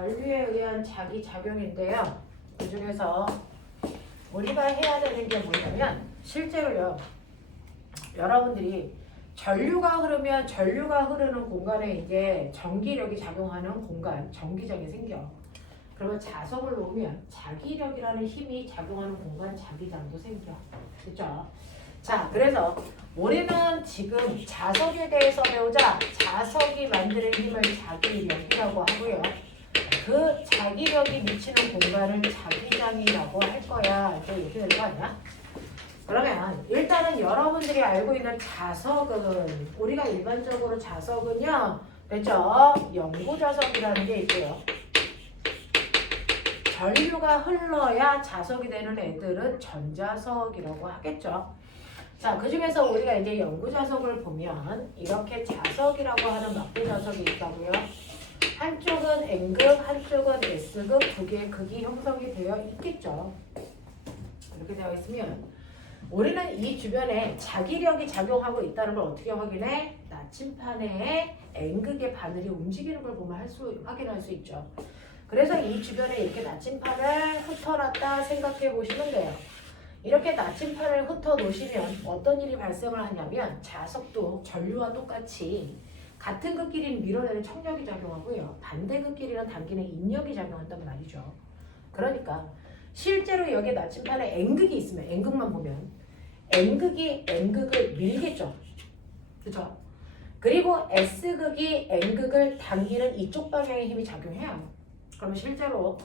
전류에 의한 자기작용인데요. 그 중에서 우리가 해야 되는 게 뭐냐면 실제로요. 여러분들이 전류가 흐르면 전류가 흐르는 공간에 이제 전기력이 작용하는 공간, 전기장이 생겨. 그러면 자석을 놓으면 자기력이라는 힘이 작용하는 공간, 자기장도 생겨. 그렇죠? 자, 그래서 우리는 지금 자석에 대해서 배우자. 자석이 만드는 힘을 자기력이라고 하고요. 그 자기력이 미치는 공간을 자기장이라고 할 거야. 이렇게 될 거 아니야? 그러면 일단은 여러분들이 알고 있는 자석은 우리가 일반적으로 자석은요. 그렇죠? 영구자석이라는 게 있고요. 전류가 흘러야 자석이 되는 애들은 전자석이라고 하겠죠. 자, 그 중에서 우리가 이제 영구자석을 보면 이렇게 자석이라고 하는 막대자석이 있다고요. 한쪽은 N극, 한쪽은 S극, 두 개의 극이 형성이 되어 있겠죠. 이렇게 되어 있으면 우리는 이 주변에 자기력이 작용하고 있다는 걸 어떻게 확인해? 나침판에 N극의 바늘이 움직이는 걸 보면 확인할 수 있죠. 그래서 이 주변에 이렇게 나침판을 흩어놨다 생각해 보시면 돼요. 이렇게 나침판을 흩어 놓으시면 어떤 일이 발생을 하냐면 자석도 전류와 똑같이 같은 극끼리는 밀어내는 척력이 작용하고요. 반대 극끼리는 당기는 인력이 작용한단 말이죠. 그러니까 실제로 여기 나침판에 N극이 있으면 N극만 보면 N극이 N극을 밀겠죠. 그렇죠? 그리고 S극이 N극을 당기는 이쪽 방향의 힘이 작용해요. 그러면 실제로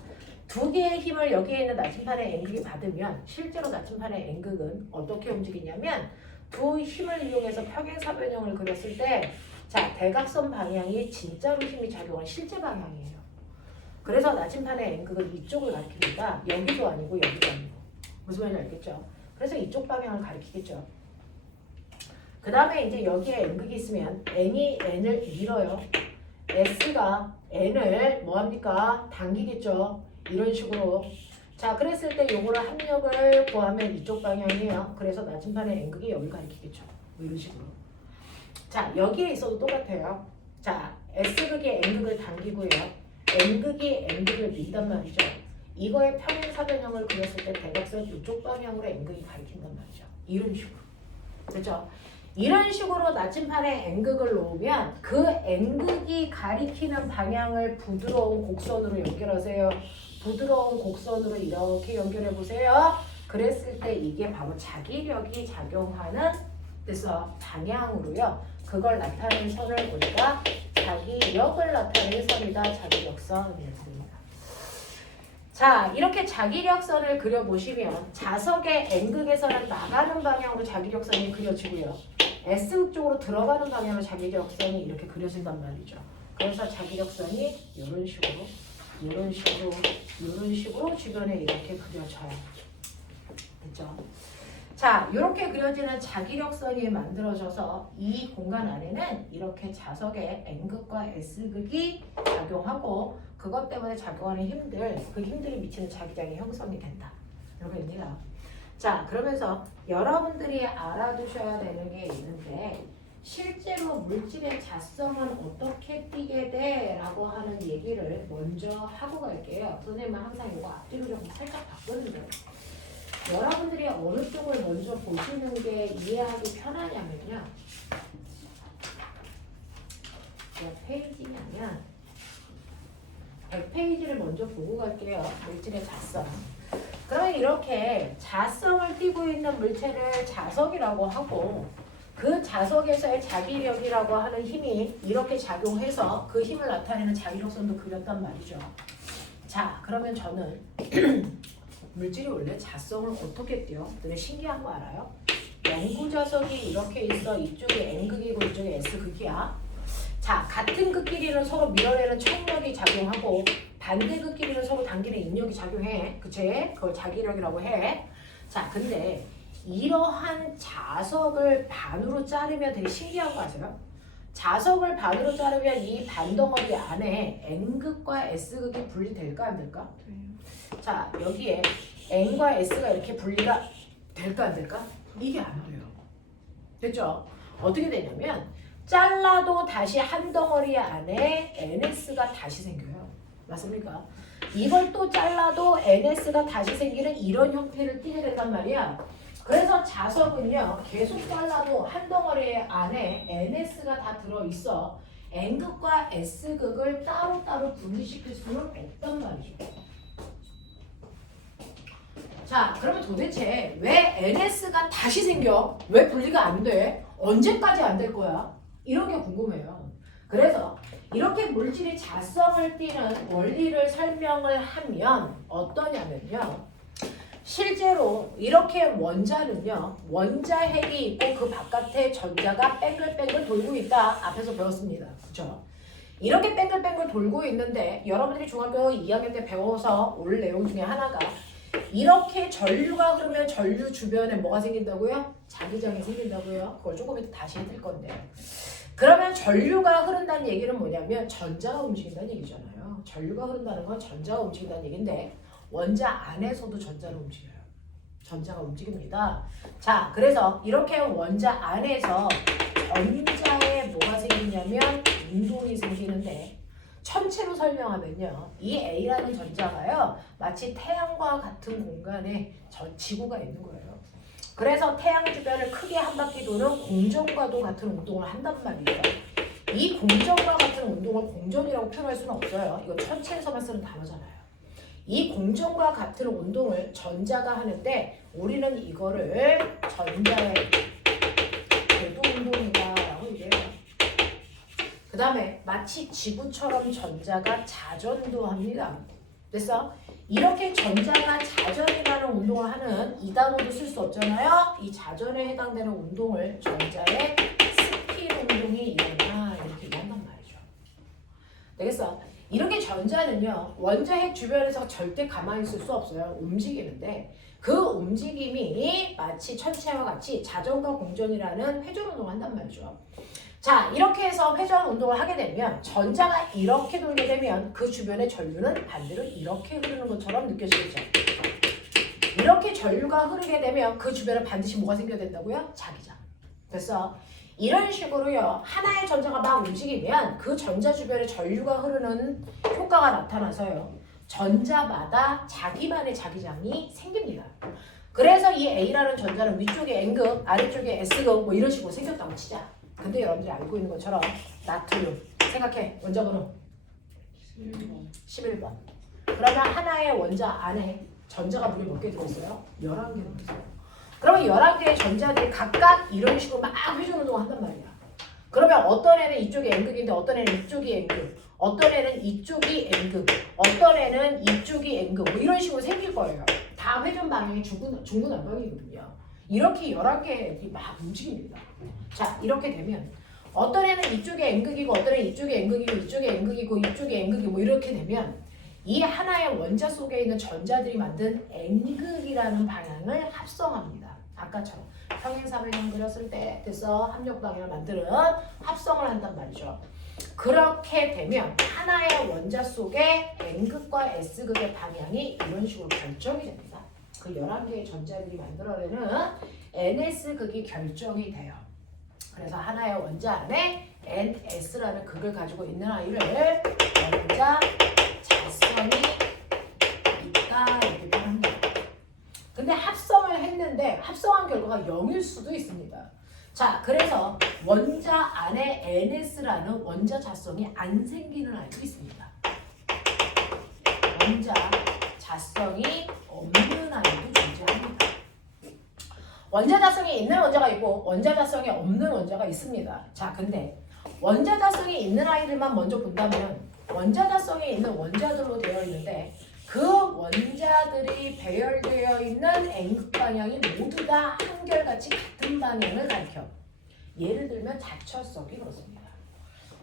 두 개의 힘을 여기에 있는 나침판에 N극이 받으면 실제로 나침판의 N극은 어떻게 움직이냐면 두 힘을 이용해서 평행사변형을 그렸을 때 자, 대각선 방향이 진짜로 힘이 작용한 실제 방향이에요. 그래서 나침판의 N극은 이쪽을 가리킵니다. 여기도 아니고 여기도 아니고. 무슨 말인지 알겠죠? 그래서 이쪽 방향을 가리키겠죠. 그 다음에 이제 여기에 N극이 있으면 N이 N을 밀어요. S가 N을 뭐합니까? 당기겠죠. 이런 식으로. 자, 그랬을 때 요거를 합력을 구하면 이쪽 방향이에요. 그래서 나침판의 N극이 여기 가리키겠죠. 뭐 이런 식으로. 자, 여기에 있어도 똑같아요. 자, S극이 N극을 당기고요. N극이 N극을 민단 말이죠. 이거의 평행사변형을 그렸을 때 대각선 이쪽 방향으로 N극이 가리킨단 말이죠. 이런 식으로. 그렇죠? 이런 식으로 나침판에 N극을 놓으면 그 N극이 가리키는 방향을 부드러운 곡선으로 연결하세요. 부드러운 곡선으로 이렇게 연결해 보세요. 그랬을 때 이게 바로 자기력이 작용하는 그래서 방향으로요. 그걸 나타내는 선을 우리가 자기력을 나타내는 선이다. 자기력선이었습니다. 자, 이렇게 자기력선을 그려보시면 자석의 N극에서는 나가는 방향으로 자기력선이 그려지고요. S극 쪽으로 들어가는 방향으로 자기력선이 이렇게 그려진단 말이죠. 그래서 자기력선이 이런 식으로, 이런 식으로, 이런 식으로 주변에 이렇게 그려져요. 됐죠? 자, 이렇게 그려지는 자기력선이 만들어져서 이 공간 안에는 이렇게 자석의 N극과 S극이 작용하고 그것 때문에 작용하는 힘들, 그 힘들이 미치는 자기장이 형성이 된다. 이렇게 됩니다. 자, 그러면서 여러분들이 알아두셔야 되는 게 있는데 실제로 물질의 자성은 어떻게 띠게 돼? 라고 하는 얘기를 먼저 하고 갈게요. 선생님은 항상 이거 앞뒤로 좀 살짝 바꾸는데 여러분들이 어느 쪽을 먼저 보시는 게 이해하기 편하냐면요. 몇 페이지냐면 100페이지를 먼저 보고 갈게요. 물질의 자성. 그러면 이렇게 자성을 띠고 있는 물체를 자석이라고 하고 그 자석에서의 자기력이라고 하는 힘이 이렇게 작용해서 그 힘을 나타내는 자기력선도 그렸단 말이죠. 자, 그러면 저는 물질이 원래 자성을 어떻게 띄어? 되게 신기한 거 알아요? 영구자석이 이렇게 있어. 이쪽에 N극이고 이쪽에 S극이야. 자, 같은 극끼리는 서로 밀어내는 척력이 작용하고 반대 극끼리는 서로 당기는 인력이 작용해. 그치? 그걸 자기력이라고 해. 자, 근데 이러한 자석을 반으로 자르면 되게 신기한 거 아세요? 자석을 반으로 자르면 이 반덩어리 안에 N극과 S극이 분리될까 안 될까? 자, 여기에 N과 S가 이렇게 분리가 될까 안 될까? 이게 안 돼요. 됐죠? 어떻게 되냐면 잘라도 다시 한 덩어리 안에 NS가 다시 생겨요. 맞습니까? 이걸 또 잘라도 NS가 다시 생기는 이런 형태를 띠게 된단 말이야. 그래서 자석은요 계속 잘라도 한 덩어리 안에 NS가 다 들어있어. N극과 S극을 따로따로 분리시킬 수는 없단 말이죠. 자, 그러면 도대체 왜 NS가 다시 생겨? 왜 분리가 안 돼? 언제까지 안 될 거야? 이런 게 궁금해요. 그래서 이렇게 물질이 자성을 띠는 원리를 설명을 하면 어떠냐면요. 실제로 이렇게 원자는요. 원자핵이 있고 그 바깥에 전자가 뺑글뺑글 돌고 있다. 앞에서 배웠습니다. 그렇죠? 이렇게 뺑글뺑글 돌고 있는데 여러분들이 중학교 2학년 때 배워서 올 내용 중에 하나가 이렇게 전류가 흐르면 전류 주변에 뭐가 생긴다고요? 자기장이 생긴다고요? 그걸 조금 이따 다시 해드릴 건데 그러면 전류가 흐른다는 얘기는 뭐냐면 전자가 움직인다는 얘기잖아요. 전류가 흐른다는 건 전자가 움직인다는 얘기인데 원자 안에서도 전자를 움직여요. 전자가 움직입니다. 자, 그래서 이렇게 원자 안에서 전자에 뭐가 생기냐면 운동이 생기는데 천체로 설명하면요. 이 A라는 전자가요. 마치 태양과 같은 공간에 지구가 있는 거예요. 그래서 태양 주변을 크게 한 바퀴 도는 공전과도 같은 운동을 한단 말이에요. 이 공전과 같은 운동을 공전이라고 표현할 수는 없어요. 이거 천체에서만 쓰는 단어잖아요. 이 공전과 같은 운동을 전자가 하는데 우리는 이거를 전자의 궤도 운동이다라고 얘기해요. 그 다음에 마치 지구처럼 전자가 자전도 합니다. 됐어? 이렇게 전자가 자전이라는 운동을 하는 이 단어도 쓸 수 없잖아요. 이 자전에 해당되는 운동을 전자의 스피드 운동이 일어나 이렇게 얘기한단 말이죠. 되겠어? 이렇게 전자는요. 원자핵 주변에서 절대 가만히 있을 수 없어요. 움직이는데 그 움직임이 마치 천체와 같이 자전과 공전이라는 회전 운동을 한단 말이죠. 자, 이렇게 해서 회전 운동을 하게 되면 전자가 이렇게 돌게 되면 그 주변의 전류는 반대로 이렇게 흐르는 것처럼 느껴지겠죠. 이렇게 전류가 흐르게 되면 그 주변에 반드시 뭐가 생겨야 된다고요? 자기장. 됐어? 이런 식으로요. 하나의 전자가 막 움직이면 그 전자 주변에 전류가 흐르는 효과가 나타나서요. 전자마다 자기만의 자기장이 생깁니다. 그래서 이 A라는 전자는 위쪽에 N극, 아래쪽에 S극 뭐 이런 식으로 생겼다고 치자. 근데 여러분들이 알고 있는 것처럼 나트륨 생각해. 원자번호 11번. 그러면 하나의 원자 안에 전자가 무려 몇 개 들어있어요? 11개 들어있어요. 그러면 11개의 전자들이 각각 이런 식으로 막 회전 운동을 한단 말이야. 그러면 어떤 애는 이쪽이 N극인데 어떤 애는 이쪽이 N극, 어떤 애는 이쪽이 N극, 어떤 애는 이쪽이 N극 뭐 이런 식으로 생길 거예요. 다 회전 방향이 중구난방이거든요. 이렇게 11개들이 막 움직입니다. 자, 이렇게 되면 어떤 애는 이쪽에 N극이고 어떤 애는 이쪽에 N극이고 이쪽에 N극이고 이쪽에 N극이고 뭐 이렇게 되면 이 하나의 원자 속에 있는 전자들이 만든 N극이라는 방향을 합성합니다. 아까처럼 평행사변형 그렸을 때 됐어 합력 방향을 만드는 합성을 한단 말이죠. 그렇게 되면 하나의 원자 속에 N극과 S극의 방향이 이런 식으로 결정이 됩니다. 그 11개의 전자들이 만들어내는 NS극이 결정이 돼요. 그래서 하나의 원자 안에 NS라는 극을 가지고 있는 아이를 원자 자성이 있다 이렇게 표현합니다. 근데 합성을 했는데 합성한 결과가 0일 수도 있습니다. 자, 그래서 원자 안에 NS라는 원자 자성이 안 생기는 아이도 있습니다. 원자 자성이 없는 아이도 존재합니다. 원자 자성이 있는 원자가 있고 원자 자성이 없는 원자가 있습니다. 자, 근데 원자 자성이 있는 아이들만 먼저 본다면 원자 자성이 있는 원자들로 되어 있는데 그 원자들이 배열되어 있는 N극 방향이 모두 다 한결같이 같은 방향을 가리켜. 예를 들면 자철석이 그렇습니다.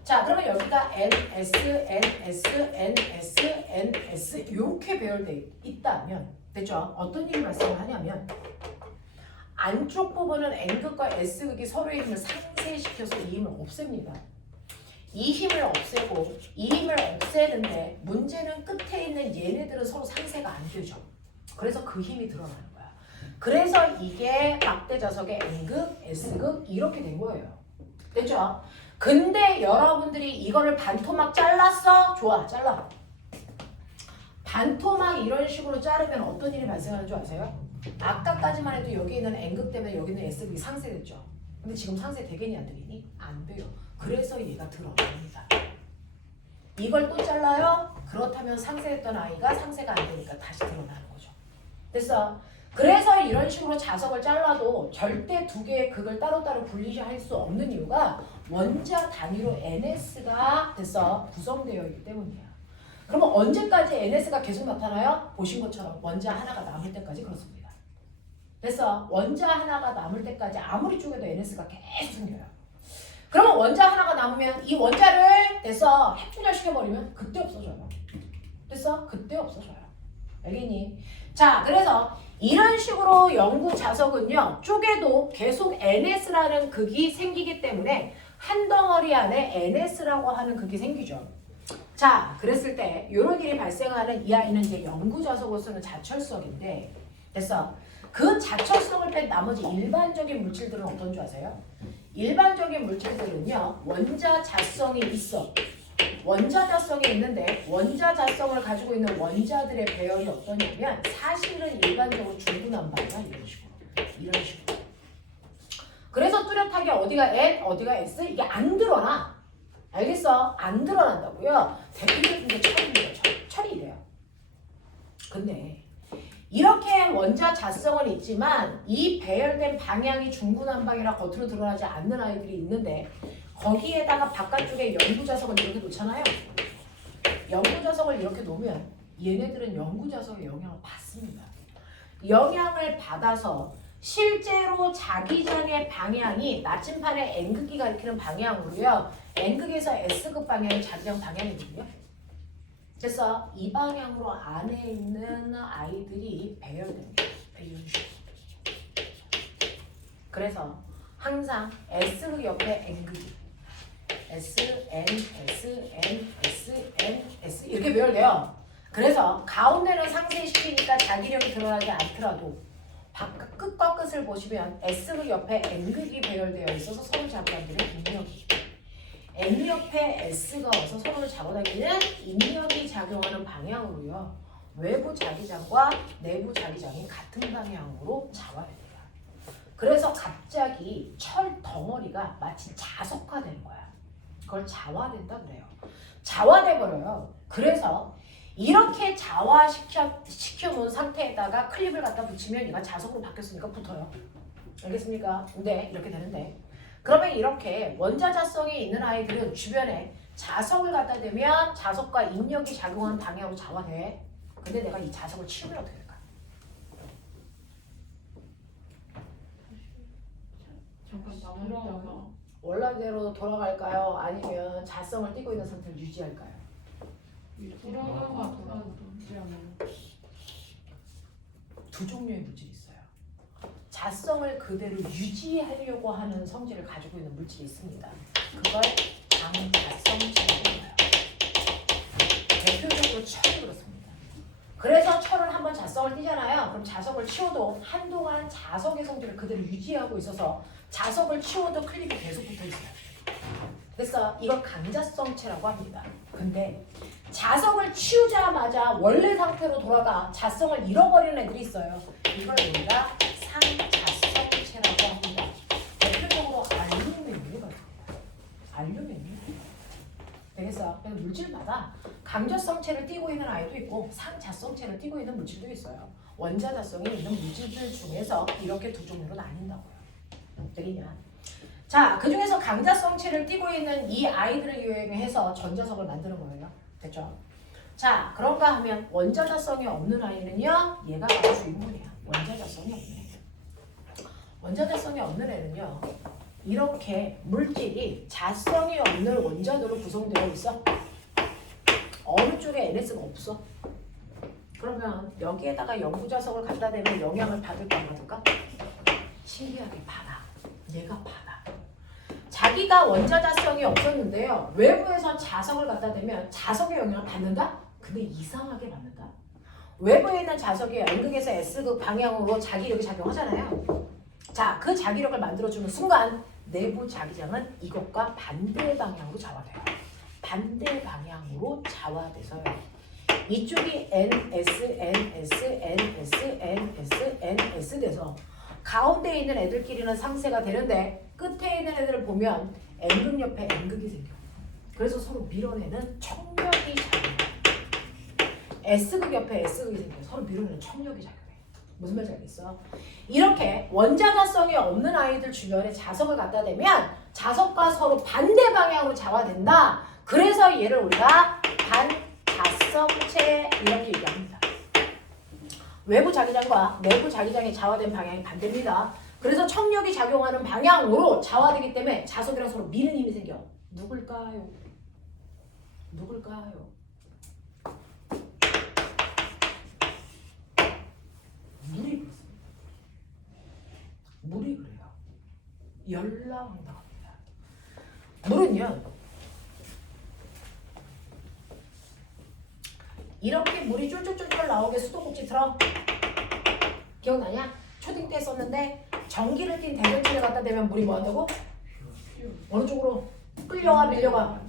자, 그러면 여기가 NS, NS, NS, NS 이렇게 배열되어 있다면 됐죠? 어떤 일이 발생을 하냐면 안쪽 부분은 N극과 S극이 서로의 힘을 상쇄시켜서 이 힘을 없앱니다. 이 힘을 없애고 이 힘을 없애는데 문제는 끝에 있는 얘네들은 서로 상쇄가 안 되죠. 그래서 그 힘이 드러나는 거야. 그래서 이게 막대자석의 N극, S극 이렇게 된 거예요. 됐죠? 근데 여러분들이 이거를 반토막 잘랐어? 좋아, 잘라. 반토막 이런 식으로 자르면 어떤 일이 발생하는 줄 아세요? 아까까지만 해도 여기 있는 N극 때문에 여기는 S극이 상쇄됐죠. 근데 지금 상쇄 되겠니 안 되겠니? 안 돼요. 그래서 얘가 드러납니다. 이걸 또 잘라요? 그렇다면 상쇄했던 아이가 상쇄가 안 되니까 다시 드러나는 거죠. 됐어? 그래서 이런 식으로 자석을 잘라도 절대 두 개의 극을 따로따로 분리할 수 없는 이유가 원자 단위로 NS가 됐어? 구성되어 있기 때문이야. 그러면 언제까지 NS가 계속 나타나요? 보신 것처럼 원자 하나가 남을 때까지 그렇습니다. 됐어? 원자 하나가 남을 때까지 아무리 쪼개도 NS가 계속 생겨요. 그러면 원자 하나가 남으면 이 원자를 됐어? 핵분열시켜버리면 그때 없어져요. 됐어? 그때 없어져요. 알겠니? 자, 그래서 이런 식으로 연구 자석은요, 쪼개도 계속 NS라는 극이 생기기 때문에 한 덩어리 안에 NS라고 하는 극이 생기죠. 자, 그랬을 때 이런 일이 발생하는 이 아이는 이제 연구 자석으로 쓰는 자철석인데, 됐어? 그 자철성을 뺀 나머지 일반적인 물질들은 어떤 줄 아세요? 일반적인 물질들은요, 원자 자성이 있어. 원자 자성이 있는데 원자 자성을 가지고 있는 원자들의 배열이 어떠냐면 사실은 일반적으로 중구난방이야. 이런 식으로. 그래서 뚜렷하게 어디가 N, 어디가 S 이게 안 드러나. 알겠어? 안 드러난다고요. 대표적인 게 철입니다. 철이 이래요. 근데 이렇게 원자 자성은 있지만 이 배열된 방향이 중구난방이라 겉으로 드러나지 않는 아이들이 있는데 거기에다가 바깥쪽에 연구자석을 이렇게 놓잖아요. 연구자석을 이렇게 놓으면 얘네들은 연구자석의 영향을 받습니다. 영향을 받아서 실제로 자기장의 방향이 나침판의 N극이 가리키는 방향으로요. N극에서 S극 방향이 자기장 방향이거든요. 그래서 이 방향으로 안에 있는 아이들이 배열됩니다. 그래서 항상 S극 옆에 N극이 S, N, S, N, S, N, S 이렇게 배열돼요. 그래서 가운데는 상쇄시키니까 자기력이 드러나지 않더라도 끝과 끝을 보시면 S극 옆에 N극이 배열되어 있어서 서로 잡아당기는 인력이 N 옆에 S가 와서 서로를 잡아당기는 인력이 작용하는 방향으로요. 외부 자기장과 내부 자기장이 같은 방향으로 자화됩니다. 그래서 갑자기 철 덩어리가 마치 자석화되는 거야. 그걸 자화된다 그래요. 자화돼 버려요. 그래서 이렇게 자화시켜 놓은 상태에다가 클립을 갖다 붙이면 얘가 자석으로 바뀌었으니까 붙어요. 알겠습니까? 근데 이렇게 되는데 그러면 이렇게 원자 자성이 있는 아이들은 주변에 자석을 갖다 대면 자석과 인력이 작용하는 방향으로 자화돼. 근데 내가 이 자석을 치우면 어떻게 될까? 잠깐 남았다가 원래대로 돌아갈까요? 아니면 자성을 띠고 있는 상태를 유지할까요? 돌아가면 두 종류의 물질이 있어요. 자성을 그대로 유지하려고 하는 성질을 가지고 있는 물질이 있습니다. 그걸 강자성체라고 해요. 대표적으로 철이 그렇습니다. 그래서 철은 한번 자성을 띠잖아요. 그럼 자석을 치워도 한동안 자석의 성질을 그대로 유지하고 있어서 자석을 치워도 클립이 계속 붙어있어요. 그래서 이걸 강자성체라고 합니다. 근데 자석을 치우자마자 원래 상태로 돌아가 자성을 잃어버리는 애들이 있어요. 이걸 우리가 상자성체라고 합니다. 대표적으로 알루미늄이 그렇습니다. 알루미늄. 되겠어요? 그래서 물질마다 강자성체를 띠고 있는 아이도 있고 상자성체를 띠고 있는 물질도 있어요. 원자 자성이 있는 물질들 중에서 이렇게 두 종류로 나뉜다고요. 되겠냐? 자, 그 중에서 강자성체를 띠고 있는 이 아이들을 이용해서 전자석을 만드는 거예요. 됐죠? 자, 그런가 하면 원자자성이 없는 아이는요, 얘가 바로 주인공이야. 원자자성이 없는 애. 원자자성이 없는 애는요, 이렇게 물질이 자성이 없는 원자들로 구성되어 있어. 어느 쪽에 NS가 없어. 그러면 여기에다가 연구자석을 갖다 대면 영향을 받을까 안 받을까? 신기하게 받아. 얘가 받아. 자기가 원자자성이 없었는데요. 외부에서 자석을 갖다 대면 자석의 영향을 받는다? 근데 이상하게 받는다. 외부에 있는 자석이 N극에서 S극 방향으로 자기력이 작용하잖아요. 자, 그 자기력을 만들어주는 순간 내부 자기장은 이것과 반대 방향으로 자화돼요. 반대 방향으로 자화돼서요. 이쪽이 NS 돼서 가운데 있는 애들끼리는 상쇄가 되는데 끝에 있는 애들을 보면 N극 옆에 N극이 생겨. 그래서 서로 밀어내는 청력이 작용해. S극 옆에 S극이 생겨. 서로 밀어내는 청력이 작용해. 무슨 말인지 알겠어? 이렇게 원자자성이 없는 아이들 주변에 자석을 갖다 대면 자석과 서로 반대 방향으로 자화된다. 그래서 얘를 우리가 반자성체 이렇게 얘기합니다. 외부 자기장과 내부 자기장의 자화된 방향이 반대입니다. 그래서 청력이 작용하는 방향으로 자화되기 때문에 자석이랑 서로 미는 힘이 생겨. 누굴까요? 누굴까요? 물이 그렇습니다. 물이 그래요. 열나온답니다. 물은요. 이렇게 물이 쫄쫄쫄쫄 나오게 수도꼭지 틀어. 기억나냐? 초딩 때 썼는데 전기를 띤 대전체를 갖다 대면 물이 뭐 한다고? 어느 쪽으로? 끌려와 밀려가?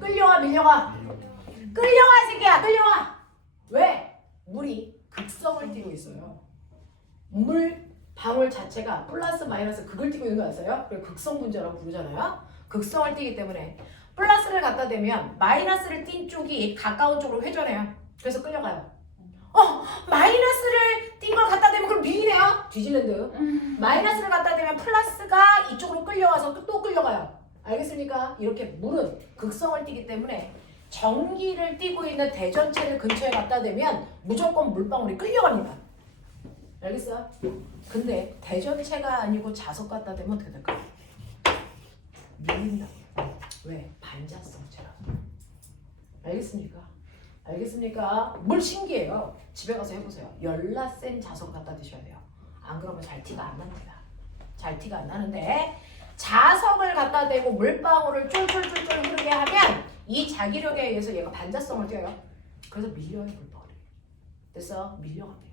끌려와 밀려가? 끌려와 이 새끼야 끌려와! 왜? 물이 극성을 띠고 있어요. 물 방울 자체가 플러스 마이너스 극을 띠고 있는 거 아세요? 그걸 극성 분자라고 부르잖아요. 극성을 띠기 때문에 플러스를 갖다 대면 마이너스를 띈 쪽이 가까운 쪽으로 회전해요. 그래서 끌려가요. 마이너스를 띈 걸 갖다 대면 그럼 밀리네요. 디즈랜드. 마이너스를 갖다 대면 플러스가 이쪽으로 끌려와서 또 끌려가요. 알겠습니까? 이렇게 물은 극성을 띠기 때문에 전기를 띠고 있는 대전체를 근처에 갖다 대면 무조건 물방울이 끌려갑니다. 알겠어요? 근데 대전체가 아니고 자석 갖다 대면 어떻게 될까요? 밀린다. 왜? 반자성체라서. 알겠습니까? 알겠습니까? 물 신기해요. 집에 가서 해보세요. 열나 센 자석 갖다 드셔야 돼요. 안 그러면 잘 티가 안 납니다. 잘 티가 안 나는데 자석을 갖다 대고 물방울을 쫄쫄쫄쫄 흐르게 하면 이 자기력에 의해서 얘가 반자성을 띄어요. 그래서 밀려요 물방울이. 그래서 밀려갑니다.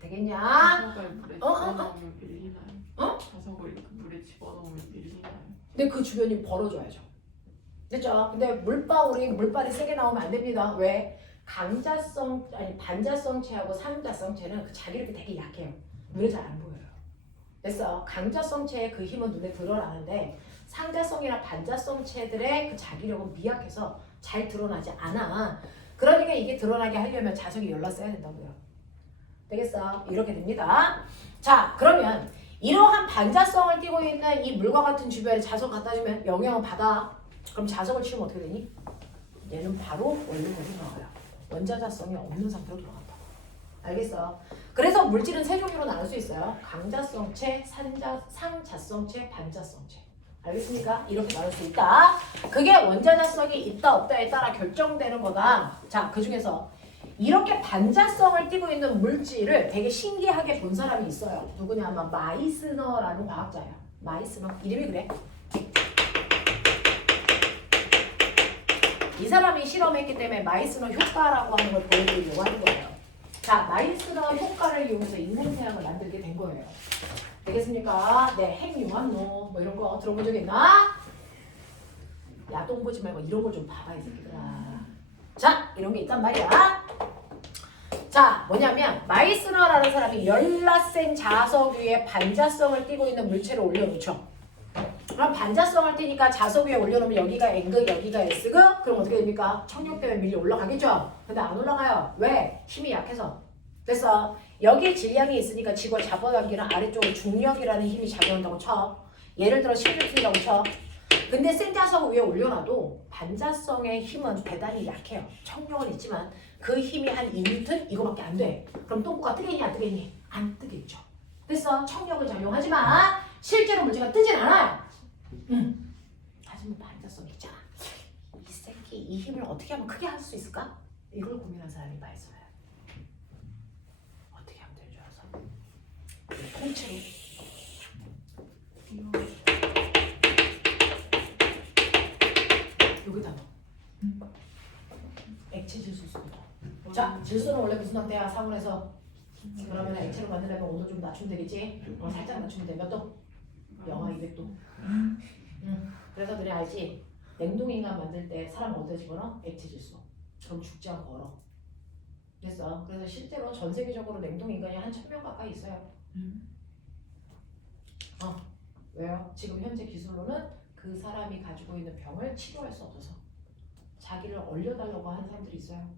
되겠냐? 자석을 물에 집어넣으면 밀리나요? 자석을 물에 집어넣으면 밀리나요? 근데 그 주변이 벌어져야죠. 됐죠? 근데 물발이 세게 나오면 안 됩니다. 왜? 반자성체하고 상자성체는 그 자기력이 되게 약해요. 눈에 잘 안 보여요. 됐어? 강자성체의 그 힘은 눈에 드러나는데 상자성이나 반자성체들의 그 자기력은 미약해서 잘 드러나지 않아. 그러니까 이게 드러나게 하려면 자석이 열났어야 된다고요. 되겠어? 이렇게 됩니다. 자, 그러면 이러한 반자성을 띠고 있는 이 물과 같은 주변에 자석 갖다 주면 영향을 받아. 그럼 자석을 치우면 어떻게 되니? 얘는 바로 원료물이 나와요. 원자자성이 없는 상태로 돌아간다. 알겠어? 그래서 물질은 세 종류로 나눌 수 있어요. 강자성체, 상자성체, 반자성체. 알겠습니까? 이렇게 나눌 수 있다. 그게 원자자성이 있다 없다에 따라 결정되는 거다. 자, 그 중에서 이렇게 반자성을 띠고 있는 물질을 되게 신기하게 본 사람이 있어요. 누구냐면 마이스너라는 과학자야. 마이스너. 이름이 그래. 이 사람이 실험했기 때문에 마이스너 효과라고 하는 걸 보여드리려고 하는 거예요. 자, 마이스너 효과를 이용해서 인공태양을 만들게 된 거예요. 되겠습니까? 네, 핵융합로 뭐 이런 거 들어본 적 있나? 야, 똥 보지 말고 이런 걸 좀 봐봐 이 새끼들아. 자, 이런 게 있단 말이야. 자, 뭐냐면 마이스너라는 사람이 열나센 자석 위에 반자성을 띠고 있는 물체를 올려놓죠. 그럼 반자성을 띠니까 자석 위에 올려놓으면 여기가 N극, 여기가 S극? 그럼 어떻게 됩니까? 청력 때문에 밀려 올라가겠죠? 근데 안 올라가요. 왜? 힘이 약해서. 그래서 여기에 질량이 있으니까 지구가 잡아당기는 아래쪽에 중력이라는 힘이 작용한다고 쳐. 예를 들어 10N이라고 쳐. 근데 센 자석 위에 올려놔도 반자성의 힘은 대단히 약해요. 청력은 있지만 그 힘이 한 2N 이거밖에 안 돼. 그럼 똥꼬가 뜨겠니 안 뜨겠니? 안 뜨겠죠. 그래서 청력을 작용하지만 실제로 물체가 뜨진 않아요. 하지만 반자성 있잖아. 이 새끼 이 힘을 어떻게 하면 크게 할 수 있을까? 이걸 고민한 사람이 마이스너야. 어떻게 하면 될 줄 알아서 통째로 여기다 넣어. 액체 질소 씁니다. 자, 질소는 원래 무슨 상태야? 상온에서. 그러면 액체로 만들려면 온도 좀 낮추면 되겠지? 살짝 낮추면 돼. 몇 도? 영하 200도. 그래서 너네 알지? 냉동인간 만들 때 사람 어디다 집어넣어? 액체 질소. 그럼 죽지 않고 얼어. 됐어. 그래서 실제로 전 세계적으로 냉동 인간이 한 1000명 가까이 있어요. 왜요? 지금 현재 기술로는 그 사람이 가지고 있는 병을 치료할 수 없어서 자기를 얼려달라고 하는 사람들이 있어요.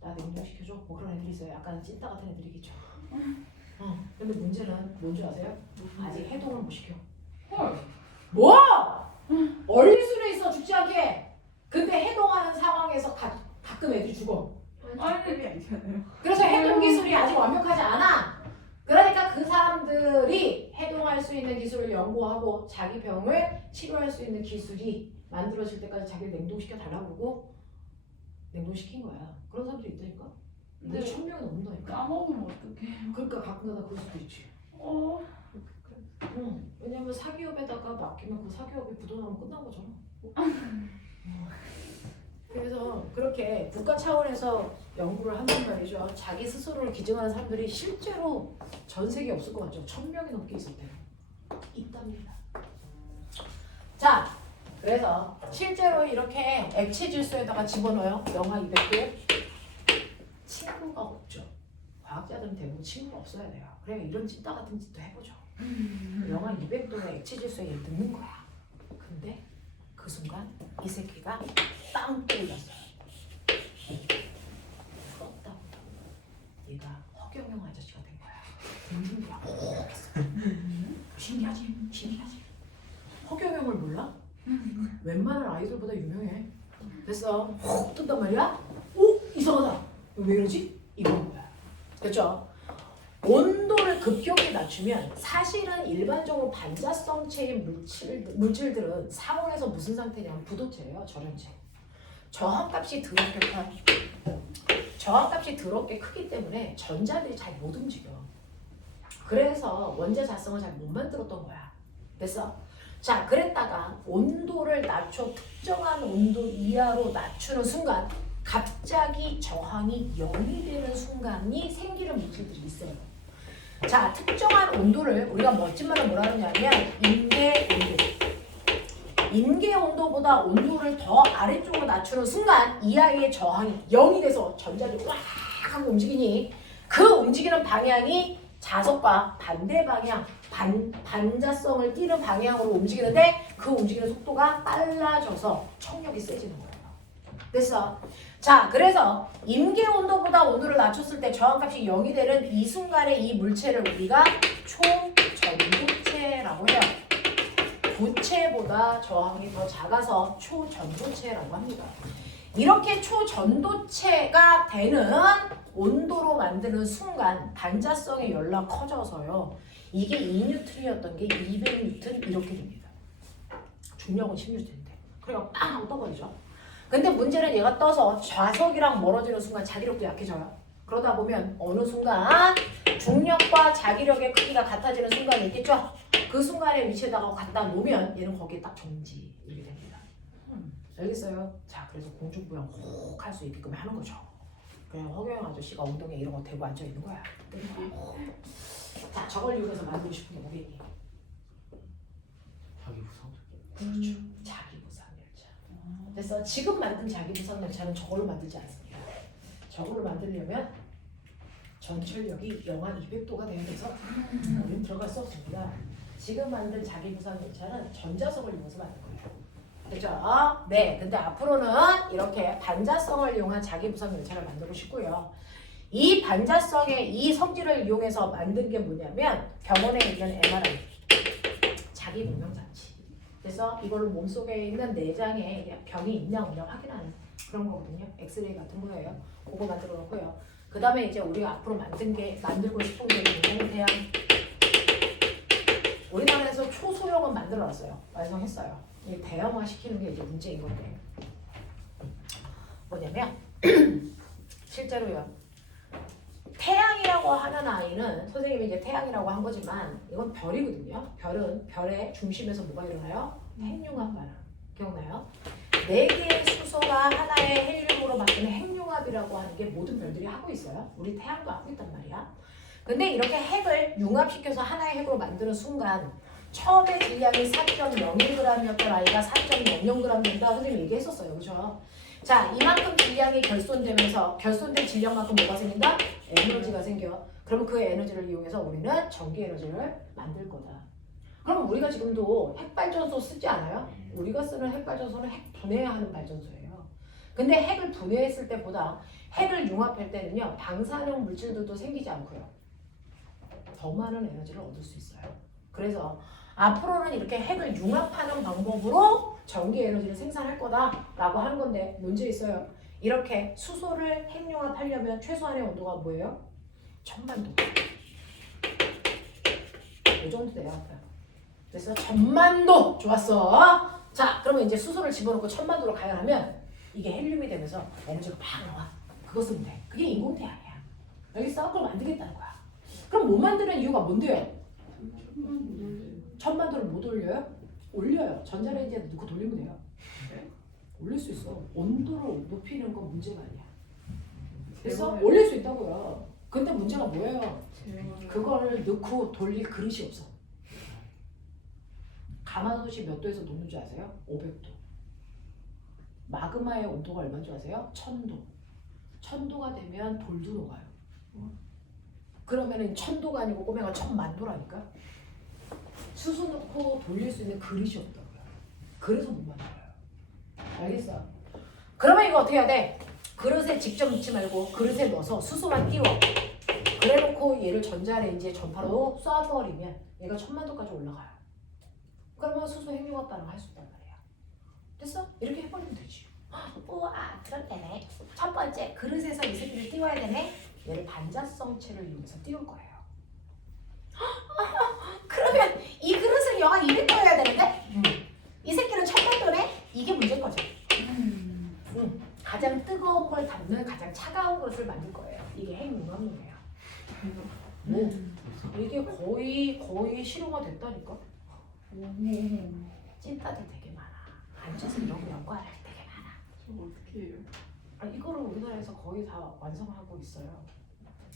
나 냉동시켜줘? 뭐 그런 애들이 있어요. 약간 찐따 같은 애들이겠죠. 근데 문제는 뭔지 아세요? 아직 해동을 못 시켜. 헐. 뭐? 얼릴 수는 있어, 죽지 않게. 근데 해동하는 상황에서 가끔 애들이 죽어. 아이들이 아니잖아요. 그래서 해동 기술이 아직 완벽하지 않아. 그러니까 그 사람들이 해동할 수 있는 기술을 연구하고 자기 병을 치료할 수 있는 기술이 만들어질 때까지 자기를 냉동시켜 달라고 그러고 냉동시킨 거야. 그런 사람들이 있다니까. 근데 근데 1000명이 넘는다니까. 까먹으면 어떡해요? 그러니까 가끔가다 그럴 수도 있지. 왜냐면 사기업에다가 맡기면 그 사기업이 부도나면 끝난 거잖아. 그래서 그렇게 국가 차원에서 연구를 한단 말이죠. 자기 스스로를 기증하는 사람들이 실제로 전 세계에 없을 것 같죠. 1000명이 넘게 있었대요. 있답니다. 자, 그래서 실제로 이렇게 액체 질소에다가 집어넣어요. 영하 200도에. 친구가 없죠. 과학자들은 대부분 친구가 없어야 돼요. 그래 이런 찐따 같은 짓도 해보죠. 영하 200도의 액체 질소에 얘 넣는 거야. 근데 그 순간 이 새끼가 빵 뚫렸어요. 껐다 보다 얘가 허경영 아저씨가 된 거야. 등등이야. 오 했어. 신기하지? 신기하지? 허경영을 몰라? 웬만한 아이돌보다 유명해. 됐어. 훅 뜬단 말이야. 오 이상하다. 왜 이러지? 이건 거야. 됐죠? 온도를 급격히 낮추면 사실은 일반적으로 반자성체인 물질들은 상온에서 무슨 상태냐면 부도체예요. 절연체. 저항값이 더럽게 크기 때문에 전자들이 잘 못 움직여. 그래서 원자 자성을 잘 못 만들었던 거야. 됐어? 자, 그랬다가 온도를 낮춰 특정한 온도 이하로 낮추는 순간 갑자기 저항이 0이 되는 순간이 생기는 물질들이 있어요. 자, 특정한 온도를 우리가 멋진 말로 뭐라 그러냐면 임계 온도. 임계 온도보다 온도를 더 아래쪽으로 낮추는 순간 이하의 저항이 0이 돼서 전자들이 꽉 하고 움직이니 그 움직이는 방향이 자석과 반대 방향, 반자성을 띠는 방향으로 움직이는데 그 움직이는 속도가 빨라져서 청력이 세지는 거예요. 됐어? 자, 그래서 임계 온도보다 온도를 낮췄을 때 저항값이 0이 되는 이 순간에 이 물체를 우리가 초전도체라고 해요. 부체보다 저항이 더 작아서 초전도체라고 합니다. 이렇게 초전도체가 되는 온도로 만드는 순간 반자성의 열라 커져서요. 이게 2뉴턴이었던 게 200뉴턴 이렇게 됩니다. 중력은 10뉴턴인데. 그래서 빵 하고 떠버리죠. 근데 문제는 얘가 떠서 좌석이랑 멀어지는 순간 자기력도 약해져요. 그러다 보면 어느 순간 중력과 자기력의 크기가 같아지는 순간이 있겠죠? 그 순간의 위치에다가 갖다 놓으면 얘는 거기에 딱 정지 이렇게 됩니다. 알겠어요? 자, 그래서 공중부양 혹 할 수 있게끔 하는 거죠. 그냥 허경영 아저씨가 엉덩이에 이런 거 대고 앉아 있는 거야. 자, 저걸 이용해서 만들고 싶은 게 뭐겠니? 자기 부상. 그렇죠. 자기 부상 열차. 그래서 지금 만든 자기 부상 열차는 저걸로 만들지 않습니다. 저걸로 만들려면 전철력이 영하 200도가 돼야 돼서 우리는 들어갈 수 없습니다. 지금 만든 자기 부상 열차는 전자석을 이용해서 만든 거예요. 그죠? 네. 근데 앞으로는 이렇게 반자성을 이용한 자기 부상 열차를 만들고 싶고요. 이 반자성의 이 성질을 이용해서 만든 게 뭐냐면 병원에 있는 MRI, 자기 분명장치. 그래서 이걸로 몸속에 있는 내장에 병이 있냐 없냐 확인하는 그런 거거든요. 엑스레이 같은 거예요. 그거 만들어 놓고요. 그 다음에 이제 우리가 앞으로 만들고 싶은 게 인공태양. 우리나라에서 초소형은 만들어 놨어요. 완성했어요. 이 대형화 시키는 게 이제 문제인 건데. 뭐냐면, 실제로요. 태양이라고 하는 아이는, 선생님이 이제 태양이라고 한 거지만, 이건 별이거든요. 별은 별의 중심에서 뭐가 일어나요? 핵융합 반응. 기억나요? 4개의 수소가 하나의 헬륨으로 바뀌는 핵융합이라고 하는 게 모든 별들이 하고 있어요. 우리 태양도 하고 있단 말이야. 근데 이렇게 핵을 융합시켜서 하나의 핵으로 만드는 순간 처음에 질량이 4.01g이었던 아이가 4.00g 된다. 선생님 얘기했었어요. 그렇죠? 자, 이만큼 질량이 결손되면서 결손된 질량만큼 뭐가 생긴다? 에너지가 생겨. 그럼 그 에너지를 이용해서 우리는 전기 에너지를 만들 거다. 그럼 우리가 지금도 핵발전소 쓰지 않아요? 우리가 쓰는 핵발전소는 핵 분해하는 발전소예요. 근데 핵을 분해했을 때보다 핵을 융합할 때는요, 방사능 물질들도 생기지 않고요, 더 많은 에너지를 얻을 수 있어요. 그래서 앞으로는 이렇게 핵을 융합하는 방법으로 전기 에너지를 생산할 거다라고 하는 건데 문제 있어요. 이렇게 수소를 핵융합하려면 최소한의 온도가 뭐예요? 1000만 도. 이 정도 돼요. 그래서 1000만 도 좋았어. 자, 그러면 이제 수소를 집어넣고 1000만 도로 가열하면 이게 헬륨이 되면서 에너지가 팍 나와. 그거 쓰면 돼. 그게 인공태양이야. 알겠어? 그럼 안 되겠다는 거야. 그럼 못 만드는 이유가 뭔데요? 1000만 도를 못 올려요? 올려요. 전자레인지에 넣고 돌리면 돼요. 올릴 수 있어. 온도를 높이는 건 문제가 아니야. 그래서 올릴 수 있다고요. 근데 문제가 뭐예요? 그거를 넣고 돌릴 그릇이 없어. 가마솥이 몇 도에서 녹는 줄 아세요? 500도. 마그마의 온도가 얼마인 줄 아세요? 1000도. 1000도가 되면 돌도 녹아요. 그러면은 1000도가 아니고 꼬매가 1000만도라니까. 수소 넣고 돌릴 수 있는 그릇이 없다고요. 그래서 못 만들어요. 알겠어? 그러면 이거 어떻게 해야 돼? 그릇에 직접 넣지 말고 그릇에 넣어서 수소만 띄워. 그래놓고 얘를 전자레인지에 전파로 쏴버리면 얘가 1000만도까지 올라가요. 그러면 수소 핵융합 반응을 할 수 있단 말이야. 됐어? 이렇게 해버리면 되지. 우와, 그럴 때네. 첫 번째, 그릇에서 이 새끼를 띄워야 되네. 얘를 반자성체를 이용해서 띄울 거예요. 그러면 이 그릇을 영하 200도 해야 되는데? 이 새끼는 1000만도네? 이게 문제인 거죠. 가장 뜨거운 걸 담는 가장 차가운 그릇을 만들 거예요. 이게 핵융합용이에요. 이게 거의 실용화 됐다니까. 찐따들 되게 많아. 앉아서 이런 거 연구할 때 되게 많아. 저거 어떻게 해요? 이거를 우리나라에서 거의 다 완성하고 있어요.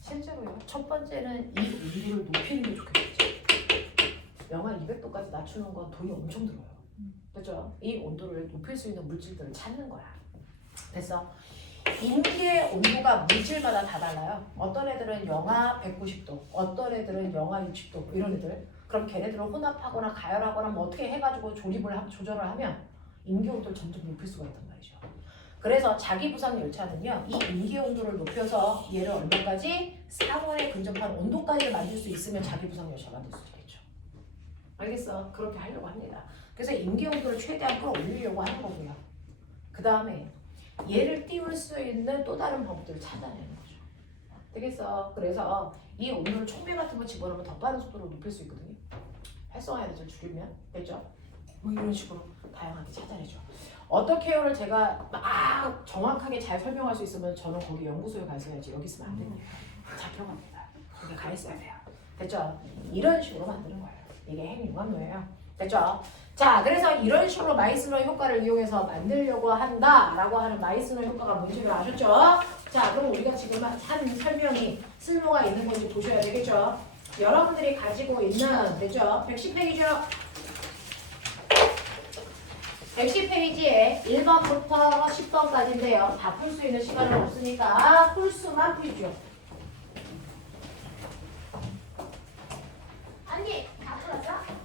실제로요. 첫 번째는 이 온도를 높이는 게 좋겠죠. 영하 200도까지 낮추는 건 돈이 엄청 들어요. 그렇죠? 이 온도를 높일 수 있는 물질들을 찾는 거야. 됐어? 인기의 온도가 물질마다 다 달라요. 어떤 애들은 영하 190도, 어떤 애들은 영하 60도 이런 애들. 그럼 걔네들을 혼합하거나 가열하거나 뭐 어떻게 해가지고 조절을 하면 인기 온도를 점점 높일 수가 있단 말이죠. 그래서 자기 부상 열차는요, 이 인기 온도를 높여서 얘를 얼마까지? 상온에 근접한 온도까지 만들 수 있으면 자기 부상 열차가 만들 수 있겠죠. 알겠어? 그렇게 하려고 합니다. 그래서 인기 온도를 최대한 끌어올리려고 하는 거고요. 그 다음에 얘를 띄울 수 있는 또 다른 방법들을 찾아내는 거죠. 되겠어? 그래서 이 온도를 촉매 같은 거 집어넣으면 더 빠른 속도로 높일 수 있거든요. 활성화 에너지를 줄이면 되죠? 뭐 이런 식으로 다양하게 찾아내죠. 어떻게 해요를 제가 막 정확하게 잘 설명할 수 있으면 저는 거기 연구소에 가 있어야지. 여기 있으면 안 됩니다. 잡혀갑니다. 거기 가 있어야 돼요. 됐죠? 이런 식으로 만드는 거예요. 이게 핵융합료예요. 됐죠? 자, 그래서 이런 식으로 마이스너 효과를 이용해서 만들려고 한다라고 하는 마이스너 효과가 뭔지를 아셨죠? 자, 그럼 우리가 지금 한 설명이 쓸모가 있는 건지 보셔야 되겠죠? 여러분들이 가지고 있는, 됐죠? 110페이지요. 110페이지에 1번부터 10번까지인데요. 다 풀 수 있는 시간은 없으니까 풀 수만 풀죠. 언니, 다 풀었어?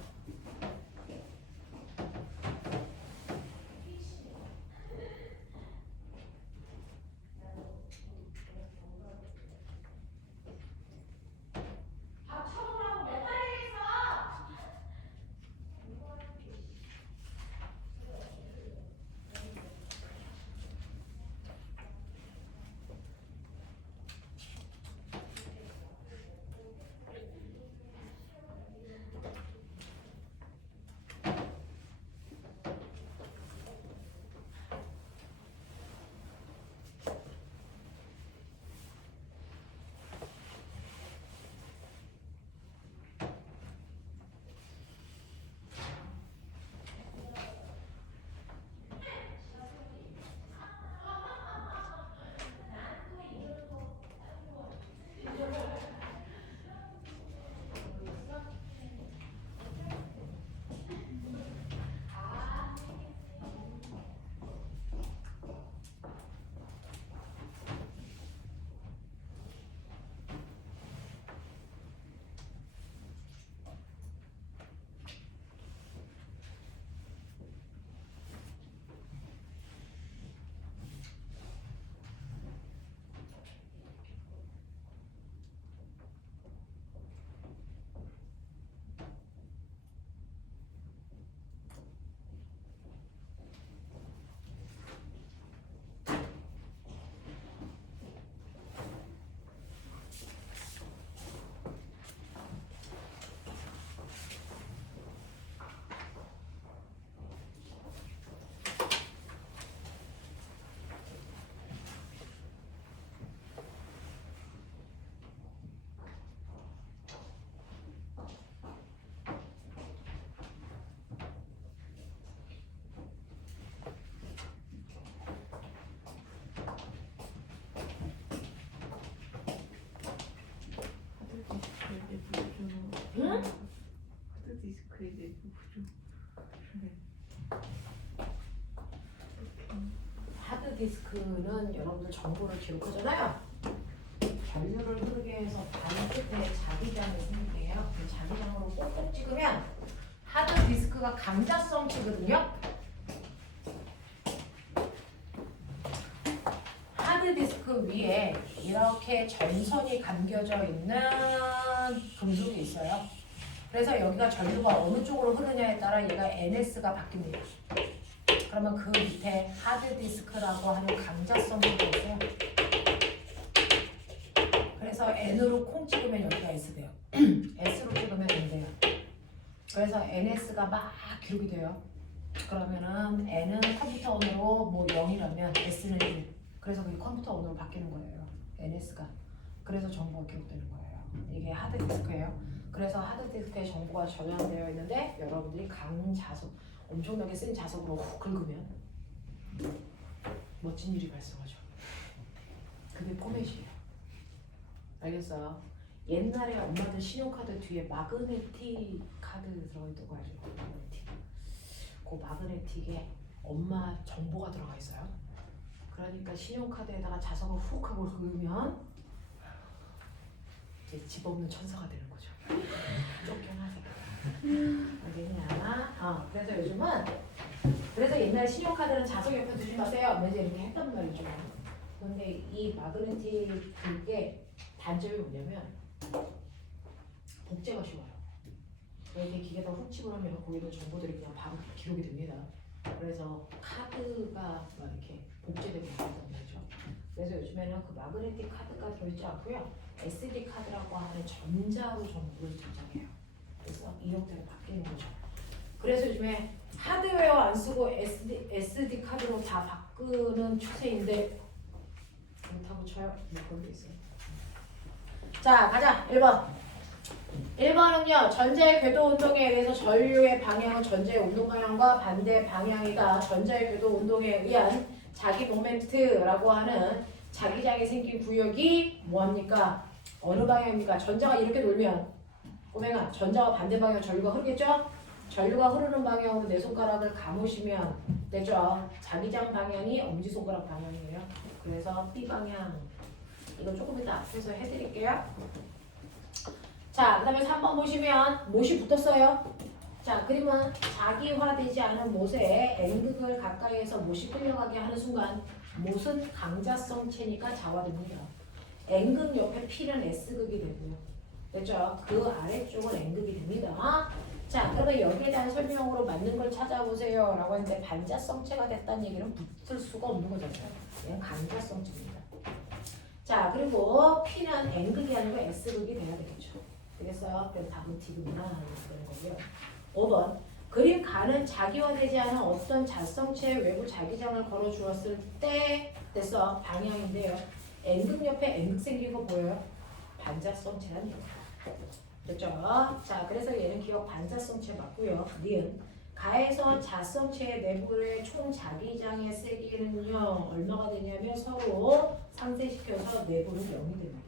하드디스크는 여러분들 정보를 기록하잖아요. 전류를 흐르게 해서 반끝에 자기장이 생겨요. 그 자기장으로 꼭꼭 찍으면 하드디스크가 감자성체거든요. 하드디스크 위에 이렇게 전선이 감겨져 있는 금속이 있어요. 그래서 여기가 전류가 어느 쪽으로 흐르냐에 따라 얘가 NS가 바뀝니다. 그러면 그 밑에 하드디스크라고 하는 감자성체가 있어요. 그래서 N으로 콩 찍으면 여기가 S 돼요. S로 찍으면 N 돼요. 그래서 NS가 막 기록이 돼요. 그러면은 N은 컴퓨터 언어로 뭐 0이라면 S는 1. 그래서 그게 컴퓨터 언어로 바뀌는 거예요. NS가. 그래서 정보가 기록되는 거예요. 이게 하드디스크예요. 그래서 하드디스크에 정보가 저장되어 있는데 여러분들이 강자석, 엄청나게 센 자석으로 훅 긁으면 멋진 일이 발생하죠. 그게 포맷이에요. 알겠어요? 옛날에 엄마들 신용카드 뒤에 마그네틱 카드 들어있던 거 알죠? 마그네틱. 그 마그네틱에 엄마 정보가 들어가 있어요. 그러니까 신용카드에다가 자석을 훅 하고 긁으면 이제 집 없는 천사가 되는 거죠. 쫓겨나세요. 알겠냐? 그래서 요즘은 그래서 옛날 신용카드는 자석 옆에 두지 마세요. 먼저 이렇게 했단 말이죠. 근데 이 마그네틱 그게 단점이 뭐냐면 복제가 쉬워요. 이렇게 기계에다 훅 집어넣으면 거기도 정보들이 그냥 바로 기록이 됩니다. 그래서 카드가 막 이렇게 복제되고 있단 말이죠. 그래서 요즘에는 그 마그네틱 카드가 들어있지 않고요. SD 카드라고 하는 전자로 정보를 저장해요. 그래서 이형태로 바뀌는 거죠. 그래서 요즘에 하드웨어 안 쓰고 SD 카드로 다 바꾸는 추세인데 그렇다고 쳐요. 뭐 그런 게 있어요. 자, 가자. 1번. 1번은요. 전자의 궤도 운동에 의해서 전류의 방향은 전자의 운동 방향과 반대 방향이다. 전자의 궤도 운동에 의한 자기 모멘트라고 하는 자기장이 생긴 구역이 뭐합니까? 어느 방향입니까? 전자가 이렇게 돌면 꼬맹아, 전자와 반대 방향 전류가 흐르겠죠? 전류가 흐르는 방향으로 내 손가락을 감으시면 되죠? 자기장 방향이 엄지손가락 방향이에요. 그래서 B 방향. 이거 조금 이따 앞에서 해드릴게요. 자, 그 다음에 3번 보시면 못이 붙었어요. 자, 그림은 자기화되지 않은 못에 N극을 가까이에서 못이 끌려가게 하는 순간 못은 강자성체니까 자화됩니다. N극 옆에 P는 S극이 되고요. 됐죠? 그 아래쪽은 N극이 됩니다. 자, 그러면 여기에 대한 설명으로 맞는 걸 찾아보세요 라고 했는데 반자성체가 됐다는 얘기는 붙을 수가 없는 거잖아요. 얘는 강자성체입니다. 자, 그리고 P는 N극이 아니고 S극이 돼야 되겠죠. 되겠어요? 그럼 답은 D구나 되는 거고요. 5번. 그림 가는 자기화되지 않은 어떤 자성체의 외부 자기장을 걸어 주었을 때 됐어. 방향인데요. N극 옆에 N극 생긴 거 보여요? 반자성체란 얘기야. 됐죠? 자, 그래서 얘는 기억 반자성체 맞고요. 니은 가에서 자성체의 내부의 총 자기장의 세기는요. 얼마가 되냐면 서로 상쇄시켜서 내부는 0이 됩니다.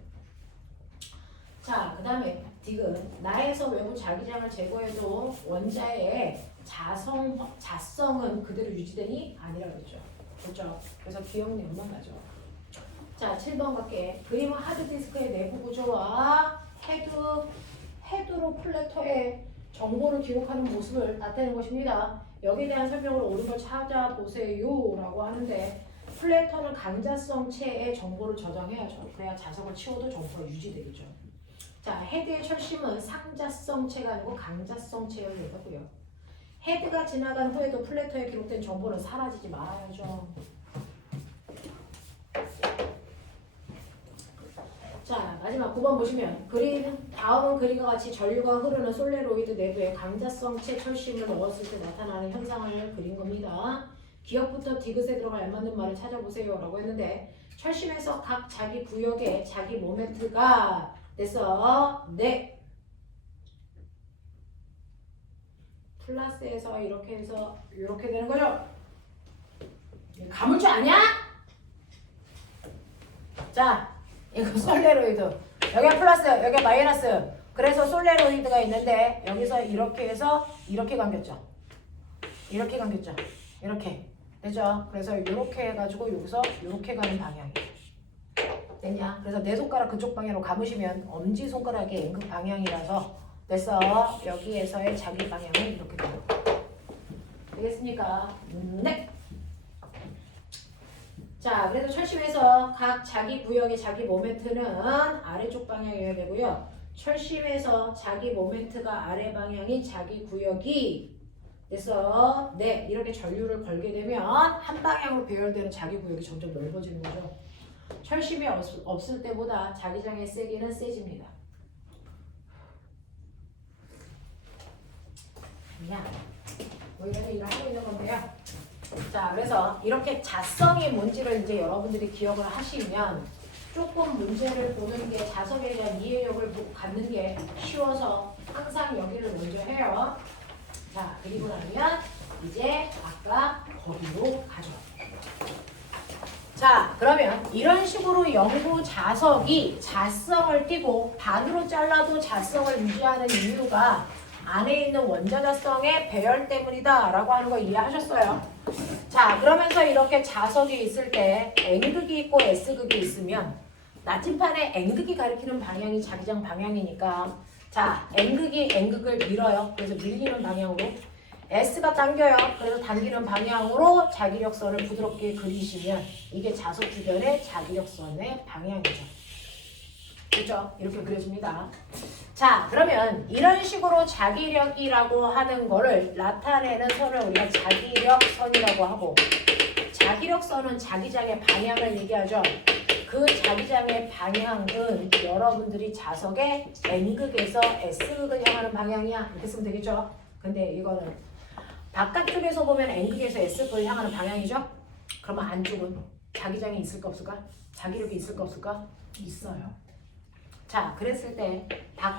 자, 그 다음에 디귿 나에서 외부 자기장을 제거해도 원자의 자성은 그대로 유지되니? 아니라 그랬죠. 그렇죠? 그래서 기억력만 가죠. 자, 7번 갈게. 그림은 하드디스크의 내부 구조와 헤드로 플래터의 정보를 기록하는 모습을 나타내는 것입니다. 여기에 대한 설명으로 옳은 걸 찾아보세요 라고 하는데 플래터는 강자성체의 정보를 저장해야죠. 그래야 자석을 치워도 정보가 유지되겠죠. 자, 헤드의 철심은 상자성체가 아니고 강자성체여야 되고요. 헤드가 지나간 후에도 플래터에 기록된 정보는 사라지지 말아야죠. 자, 마지막 9번 보시면 다음은 그림과 같이 전류가 흐르는 솔레로이드 내부에 강자성체 철심을 넣었을 때 나타나는 현상을 그린 겁니다. 기억부터 디귿에 들어가 알맞는 말을 찾아보세요 라고 했는데 철심에서 각 자기 구역에 자기 모멘트가 됐어. 네. 플러스에서 이렇게 해서 이렇게 되는 거죠. 감을 줄 아냐? 자, 이거 솔레로이드. 여기가 플러스, 여기가 마이너스. 그래서 솔레로이드가 있는데 여기서 이렇게 해서 이렇게 감겼죠. 이렇게 감겼죠. 이렇게. 되죠? 그래서 이렇게 해가지고 여기서 이렇게 가는 방향이에요. 됐냐? 그래서 내 손가락 그쪽 방향으로 감으시면 엄지손가락이 N극 방향이라서 됐어. 여기에서의 자기 방향은 이렇게 돼요. 되겠습니까? 네. 자, 그래서 철심에서 각 자기 구역의 자기 모멘트는 아래쪽 방향이어야 되고요. 철심에서 자기 모멘트가 아래 방향인 자기 구역이 그래서 네, 이렇게 전류를 걸게 되면 한 방향으로 배열되는 자기 구역이 점점 넓어지는 거죠. 철심이 없을 때보다 자기장의 세기는 세집니다. 그냥 뭐 이런 일을 하고 있는 건데요. 자, 그래서 이렇게 자성이 뭔지를 이제 여러분들이 기억을 하시면 조금 문제를 보는 게 자성에 대한 이해력을 갖는 게 쉬워서 항상 여기를 먼저 해요. 자, 그리고 나면 이제 아까 거기로 가죠. 자, 그러면 이런 식으로 영구 자석이 자성을 띠고 반으로 잘라도 자성을 유지하는 이유가 안에 있는 원자자성의 배열 때문이다 라고 하는 거 이해하셨어요? 자, 그러면서 이렇게 자석이 있을 때 N극이 있고 S극이 있으면 나침판에 N극이 가리키는 방향이 자기장 방향이니까 자, N극이 N극을 밀어요. 그래서 밀리는 방향으로 S가 당겨요. 그래서 당기는 방향으로 자기력선을 부드럽게 그리시면 이게 자석 주변의 자기력선의 방향이죠. 그렇죠? 이렇게 그려집니다. 자, 그러면 이런 식으로 자기력이라고 하는 거를 나타내는 선을 우리가 자기력선이라고 하고 자기력선은 자기장의 방향을 얘기하죠. 그 자기장의 방향은 여러분들이 자석의 N극에서 S극을 향하는 방향이야. 이렇게 쓰면 되겠죠? 근데 이거는 바깥쪽에서 보면 N극에서 S극을 향하는 방향이죠? 그러면 안쪽은 자기장이 있을까 없을까? 자기력이 있을까 없을까? 있어요. 자, 그랬을 때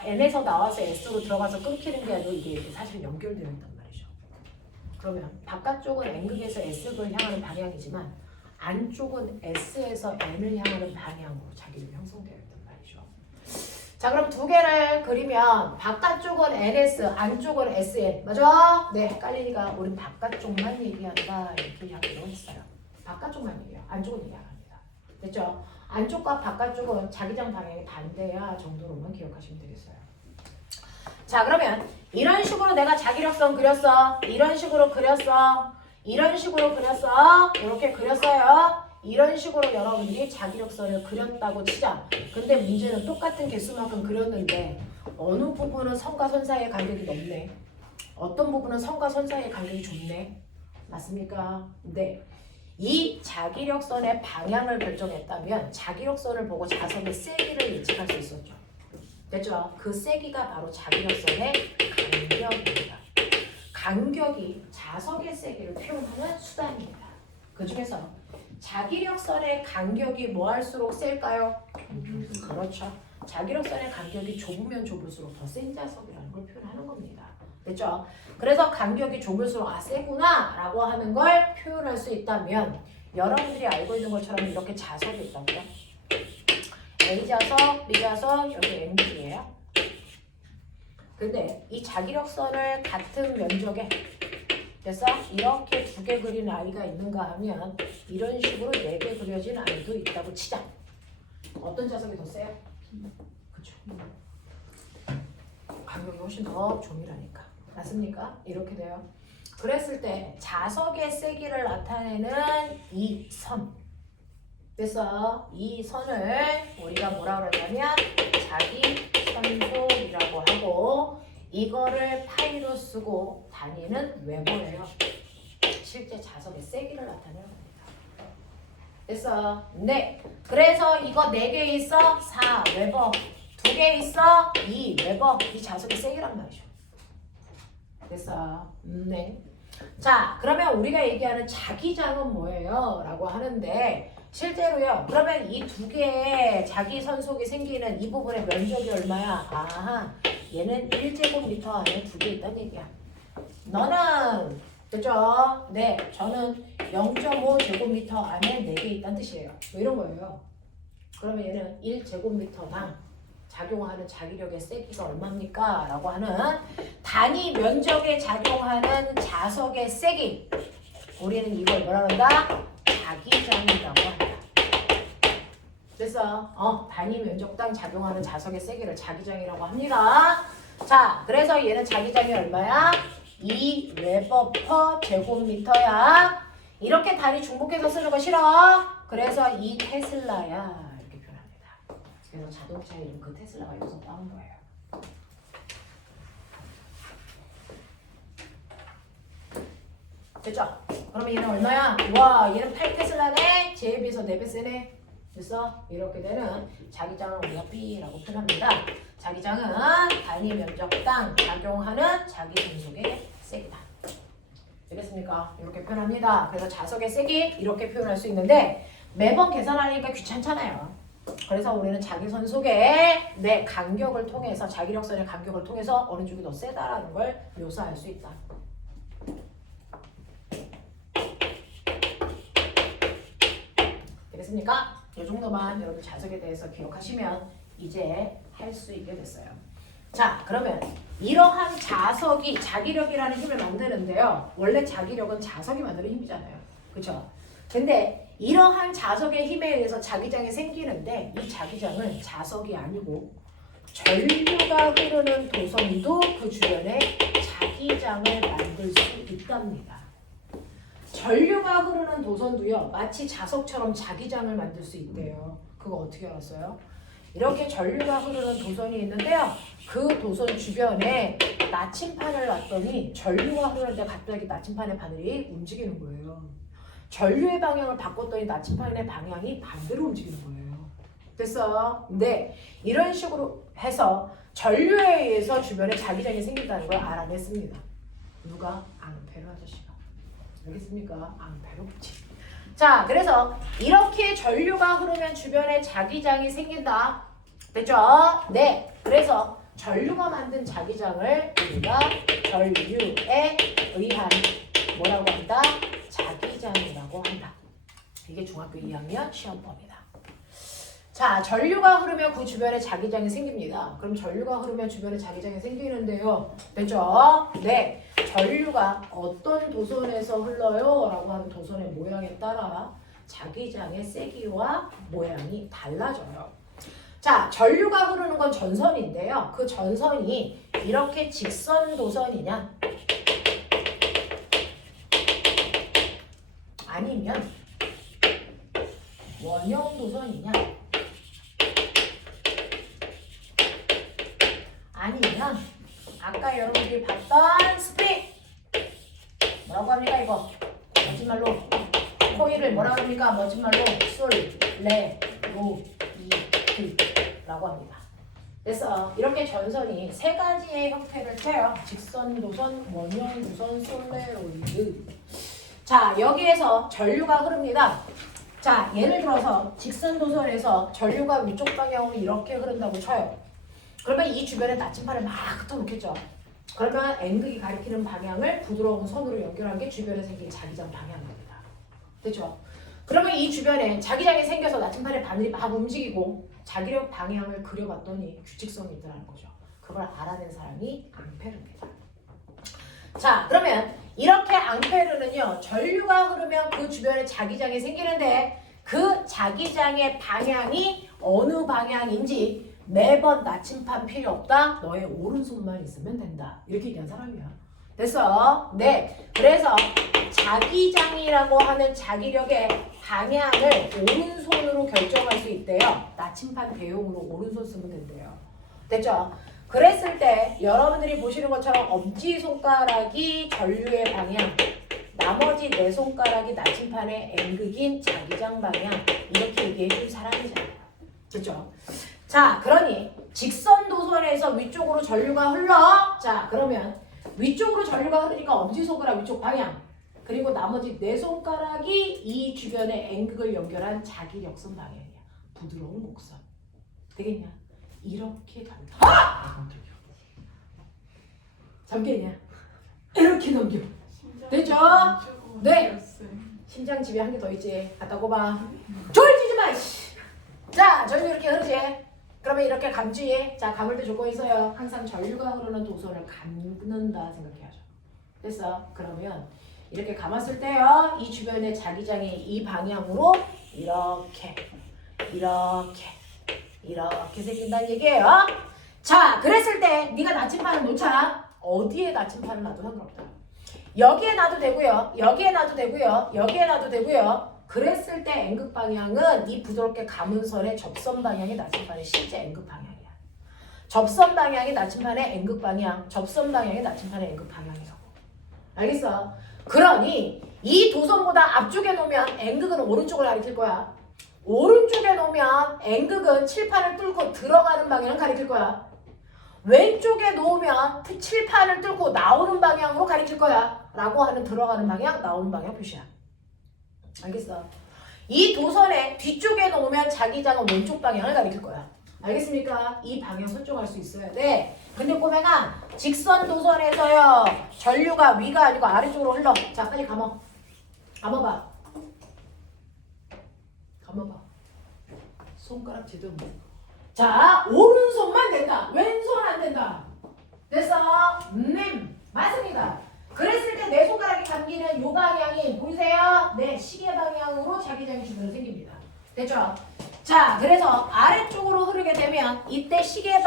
N에서 나와서 S로 들어가서 끊기는 게 아니고 이게 사실 연결되어 있단 말이죠. 그러면 바깥쪽은 N극에서 S극을 향하는 방향이지만 안쪽은 S에서 N을 향하는 방향으로 자기력이 형성되어 있단 말이죠. 자, 그럼 두 개를 그리면 바깥쪽은 NS, 안쪽은 SN. 맞아? 네, 헷갈리니까 우린 바깥쪽만 얘기한다 이렇게 이야기를 했어요. 바깥쪽만 얘기해요. 안쪽은 얘기 안 합니다. 됐죠? 안쪽과 바깥쪽은 자기장 방향이 반대야 정도로만 기억하시면 되겠어요. 자, 그러면 이런 식으로 내가 자기력선 그렸어. 이런 식으로 그렸어. 이런 식으로 그렸어. 이렇게 그렸어요. 이런 식으로 여러분들이 자기력선을 그렸다고 치자. 근데 문제는 똑같은 개수만큼 그렸는데 어느 부분은 선과 선 사이의 간격이 넓네. 어떤 부분은 선과 선 사이의 간격이 좁네. 맞습니까? 네. 이 자기력선의 방향을 결정했다면 자기력선을 보고 자석의 세기를 예측할 수 있었죠. 됐죠? 그 세기가 바로 자기력선의 간격입니다. 간격이 자석의 세기를 표현하는 수단입니다. 그 중에서 자기력선의 간격이 뭐 할수록 셀까요? 그렇죠. 자기력선의 간격이 좁으면 좁을수록 더 센 자석이라는 걸 표현하는 겁니다. 됐죠? 그래서 간격이 좁을수록 아 세구나 라고 하는 걸 표현할 수 있다면 여러분들이 알고 있는 것처럼 이렇게 자석이 있다고요. A자석, B자석, 여기 N극이에요. 근데 이 자기력선을 같은 면적에 그래서 이렇게 두 개 그린 아이가 있는가 하면 이런 식으로 네 개 그려진 아이도 있다고 치자. 어떤 자석이 더 세요? 그쵸. 간격이 훨씬 더 조밀하니까. 맞습니까? 이렇게 돼요. 그랬을 때 자석의 세기를 나타내는 이 선. 그래서 이 선을 우리가 뭐라 그러냐면 자기선속이라고 하고 이거를 파이로 쓰고 단위는 웨버예요. 실제 자석의 세기를 나타내는 겁니다. 됐어? 네. 그래서 이거 4개 있어? 4 웨버. 2개 있어? 2 웨버. 이 자석의 세기란 말이죠. 됐어? 네. 자, 그러면 우리가 얘기하는 자기장은 뭐예요? 라고 하는데 실제로요. 그러면 이 두 개의 자기 선속이 생기는 이 부분의 면적이 얼마야? 아하, 얘는 1제곱미터 안에 2개 있다는 얘기야. 너는 그죠? 네, 저는 0.5제곱미터 안에 4개 있다는 뜻이에요. 뭐 이런 거예요. 그러면 얘는 1제곱미터당 작용하는 자기력의 세기가 얼마입니까? 라고 하는 단위 면적에 작용하는 자석의 세기 우리는 이걸 뭐라 그런다? 자기장이라고 한다. 됐어? 단위 면적당 작용하는 자석의 세기를 자기장이라고 합니다. 자, 그래서 얘는 자기장이 얼마야? 2 웨버 퍼 제곱미터야. 이렇게 단위 중복해서 쓰는 거 싫어? 그래서 2 테슬라야. 이렇게 표현합니다. 그래서 자동차 이름 그 테슬라가 여기서 따온 거예요. 됐죠? 그러면 얘는 얼마야? 와, 얘는 8테슬라네? J에 비해서 4배 세네? 됐어? 이렇게 되는 자기장을 우리가 B라고 표현합니다. 자기장은 단위 면적당 작용하는 자기 중속의 세기다. 되겠습니까? 이렇게 표현합니다. 그래서 자석의 세기 이렇게 표현할 수 있는데 매번 계산하니까 귀찮잖아요. 그래서 우리는 자기 선속의 내 간격을 통해서 자기력선의 간격을 통해서 어느 쪽이 더 세다라는 걸 묘사할 수 있다. 되겠습니까? 이 정도만 여러분 자석에 대해서 기억하시면 이제 할 수 있게 됐어요. 자, 그러면 이러한 자석이 자기력이라는 힘을 만드는데요. 원래 자기력은 자석이 만드는 힘이잖아요. 그렇죠? 근데 이러한 자석의 힘에 의해서 자기장이 생기는데 이 자기장은 자석이 아니고 전류가 흐르는 도선도 그 주변에 자기장을 만들 수 있답니다. 전류가 흐르는 도선도요. 마치 자석처럼 자기장을 만들 수 있대요. 그거 어떻게 알았어요? 이렇게 전류가 흐르는 도선이 있는데요. 그 도선 주변에 나침판을 놨더니 전류가 흐르는데 갑자기 나침판의 바늘이 움직이는 거예요. 전류의 방향을 바꿨더니 나침판의 방향이 반대로 움직이는 거예요. 됐어? 네. 이런 식으로 해서 전류에 의해서 주변에 자기장이 생긴다는 걸 알아냈습니다. 누가? 앙페르 아저씨가. 알겠습니까? 앙페르 그치? 자, 그래서 이렇게 전류가 흐르면 주변에 자기장이 생긴다. 됐죠? 네. 그래서 전류가 만든 자기장을 우리가 전류에 의한 뭐라고 한다? 자기장이라고 한다. 이게 중학교 2학년 시험법이다. 자, 전류가 흐르면 그 주변에 자기장이 생깁니다. 그럼 전류가 흐르면 주변에 자기장이 생기는데요. 됐죠? 네. 전류가 어떤 도선에서 흘러요? 라고 하는 도선의 모양에 따라 자기장의 세기와 모양이 달라져요. 자, 전류가 흐르는 건 전선인데요. 그 전선이 이렇게 직선 도선이냐 아니면 원형 도선이냐 아니면 아까 여러분들이 봤던 스프링 뭐라고 합니까 이거? 멋진 말로 코일을 뭐라고 합니까? 멋진 말로 솔, 레, 로, 이, 드 라고 합니다. 그래서 이렇게 전선이 세 가지의 형태를 떼요. 직선 도선, 원형 도선, 솔레로이드. 자, 여기에서 전류가 흐릅니다. 자, 예를 들어서 직선 도선에서 전류가 위쪽 방향으로 이렇게 흐른다고 쳐요. 그러면 이 주변에 나침판을 막 흩어놓겠죠. 그러면 N극이 가리키는 방향을 부드러운 선으로 연결한 게 주변에 생긴 자기장 방향입니다. 됐죠? 그러면 이 주변에 자기장이 생겨서 나침판의 바늘이 막 움직이고 자기력 방향을 그려봤더니 규칙성이 있더라는 거죠. 그걸 알아낸 사람이 앙페르입니다. 자, 그러면 이렇게 앙페르는요. 전류가 흐르면 그 주변에 자기장이 생기는데 그 자기장의 방향이 어느 방향인지 매번 나침판 필요 없다. 너의 오른손만 있으면 된다. 이렇게 얘기한 사람이야. 됐어? 네. 그래서 자기장이라고 하는 자기력의 방향을 오른손으로 결정할 수 있대요. 나침판 대용으로 오른손 쓰면 된대요. 됐죠? 그랬을 때 여러분들이 보시는 것처럼 엄지손가락이 전류의 방향, 나머지 네 손가락이 나침판의 N극인 자기장 방향 이렇게 얘기해 준 사람이잖아요. 그렇죠? 자, 그러니 직선 도선에서 위쪽으로 전류가 흘러. 자, 그러면 위쪽으로 전류가 흐르니까 엄지손가락 위쪽 방향 그리고 나머지 네 손가락이 이 주변의 N극을 연결한 자기력선 방향이야. 부드러운 곡선. 되겠냐? 이렇게 간다. 잠겠냐? 이렇게 넘겨. 됐죠? 네. 심장 집에 한 개 더 있지. 갖다 꼽아. 졸지지 마. 자, 전류 이렇게 흐르지. 그러면 이렇게 감지. 자, 감을 때 조건이 있어요. 항상 전류가 흐르는 도선을 감는다 생각해야죠. 됐어? 그러면 이렇게 감았을 때요. 이 주변의 자기장이 이 방향으로 이렇게 생긴다는 얘기예요. 자, 그랬을 때 네가 나침판을 놓자. 어디에 나침판을 놔도 상관없다. 여기에 놔도 되고요. 여기에 놔도 되고요. 여기에 놔도 되고요. 그랬을 때 N극 방향은 이 부드럽게 감은 선의 접선 방향이 나침판의 실제 N극 방향이야. 접선 방향이 나침판의 N극 방향, 접선 방향이 나침판의 N극 방향이라고. 알겠어? 그러니 이 도선보다 앞쪽에 놓으면 N극은 오른쪽을 가리킬 거야. 오른쪽에 놓으면 N극은 칠판을 뚫고 들어가는 방향을 가리킬 거야. 왼쪽에 놓으면 칠판을 뚫고 나오는 방향으로 가리킬 거야. 라고 하는 들어가는 방향, 나오는 방향 표시야. 알겠어? 이 도선의 뒤쪽에 놓으면 자기장은 왼쪽 방향을 가리킬 거야. 알겠습니까? 이 방향 설정할 수 있어야 돼. 근데 꼬맹아, 직선 도선에서요, 전류가 위가 아니고 아래쪽으로 흘러. 자, 빨리 감어. 감어봐. 감어봐. 손가락 제대로. 자, 오른손만 된다. 왼손 안 된다. 됐어? 맞습니다. 그랬을 때 내 손가락이 감기는 요 방향이 보이세요? 네, 시계 방향으로 자기장이 주변으로 생깁니다. 됐죠? 자, 그래서 아래쪽으로 흐르게 되면 이때 시계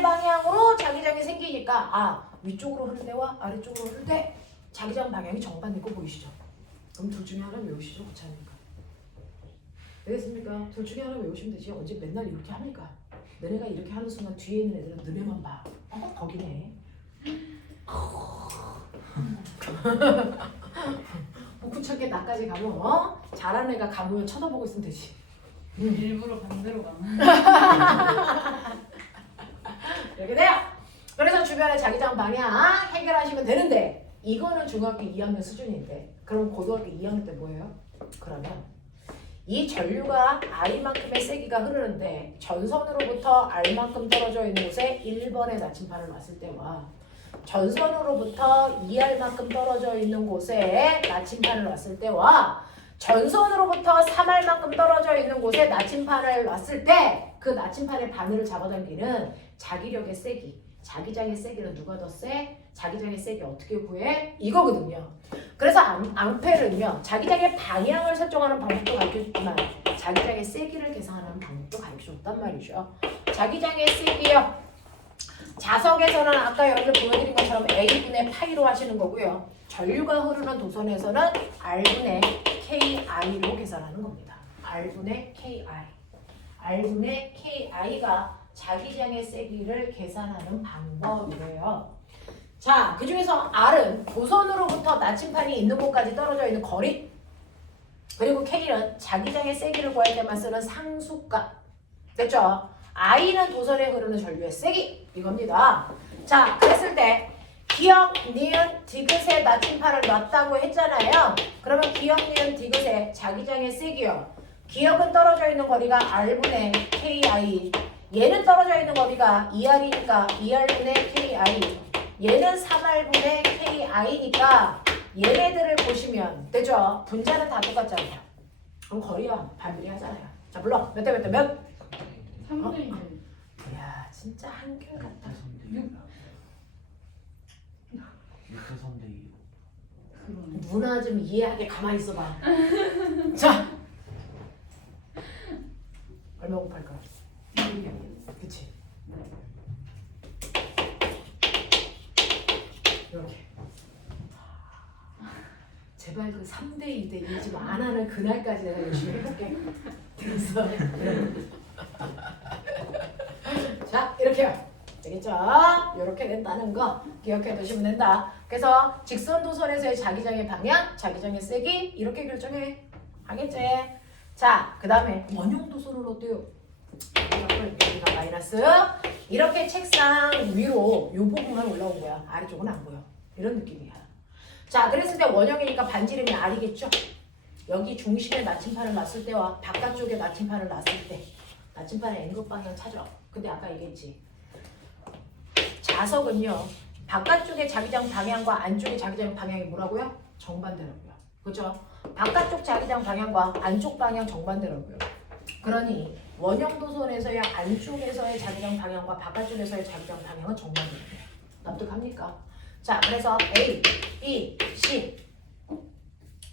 방향으로 자기장이 생기니까 위쪽으로 흐를 때와 아래쪽으로 흐를 때 자기장 방향이 정반대인 거 보이시죠? 그럼 둘 중에 하나 외우시죠? 그렇지 않습니까? 되겠습니까? 둘 중에 하나 외우시면 되지. 언제 맨날 이렇게 합니까? 너네가 이렇게 하는 순간 뒤에 있는 애들은 너네만 봐. 거기네. 복구척에 나까지 가면 잘하는 애가 가보면 쳐다보고 있으면 되지. 일부러 반대로 가는. 이렇게 돼요. 그래서 주변에 자기장 방향 해결하시면 되는데 이거는 중학교 2학년 수준인데 그럼 고등학교 2학년 때 뭐예요? 그러면 이 전류가 I만큼의 세기가 흐르는데 전선으로부터 R만큼 떨어져 있는 곳에 1번의 나침판을 놨을 때와 전선으로부터 2R만큼 떨어져 있는 곳에 나침판을 놨을 때와 전선으로부터 3R만큼 떨어져 있는 곳에 나침판을 놨을 때 그 나침판의 바늘을 잡아당기는 자기력의 세기, 자기장의 세기는 누가 더 세? 자기장의 세기 어떻게 구해? 이거거든요. 그래서 앙페르는요. 자기장의 방향을 설정하는 방법도 가르쳐줬지만 자기장의 세기를 계산하는 방법도 가르쳐줬단 말이죠. 자기장의 세기요. 자석에서는 아까 여러분들 보여드린 것처럼 A분의 파이로 하시는 거고요. 전류가 흐르는 도선에서는 R분의 KI로 계산하는 겁니다. R분의 KI. R분의 KI가 자기장의 세기를 계산하는 방법이래요. 자, 그 중에서 R은 도선으로부터 나침판이 있는 곳까지 떨어져 있는 거리, 그리고 K는 자기장의 세기를 구할 때만 쓰는 상수값. 됐죠? I는 도선에 흐르는 전류의 세기 이겁니다. 자, 그랬을 때 기역, 니은, 디귿에 나침판을 놨다고 했잖아요. 그러면 기역, 니은, 디귿에 자기장의 세기요. 기역은 떨어져 있는 거리가 R분의 KI, 얘는 떨어져 있는 거리가 2R이니까 2R분의 KI, 얘는 3R분의 KI니까 얘네들을 보시면 되죠? 분자는 다 똑같잖아요. 그럼 거리와 반비례 하잖아요. 자, 물론 몇 대 몇 대 몇? 3대 2. 이야, 진짜 한결같다. 6대 3대 2. 그러네. 문화 좀 이해하게 가만히 있어봐. 자, 얼마 곱할까? 그치? 이렇게. 제발 그 3대 2대 1 좀 안 하는 그날까지 내가 열심히 해볼게. 됐어? 자, 이렇게요. 되겠죠? 이렇게 된다는 거 기억해 두시면 된다. 그래서 직선 도선에서의 자기장의 방향, 자기장의 세기 이렇게 결정해. 하겠지? 자, 그 다음에 원형 도선은 어때요? 여기가 마이너스. 이렇게 책상 위로 이 부분만 올라온 거야. 아래쪽은 안 보여. 이런 느낌이야. 자, 그랬을 때 원형이니까 반지름이 R이겠죠? 여기 중심에 나침판을 놨을 때와 바깥쪽에 나침판을 놨을 때 나침판의 N극 방향 찾아. 근데 아까 얘기했지. 자석은요. 바깥쪽의 자기장 방향과 안쪽의 자기장 방향이 뭐라고요? 정반대라고요. 그렇죠? 바깥쪽 자기장 방향과 안쪽 방향 정반대라고요. 그러니 원형 도선에서의 안쪽에서의 자기장 방향과 바깥쪽에서의 자기장 방향은 정반대라고요. 납득합니까? 자, 그래서 A, B, C.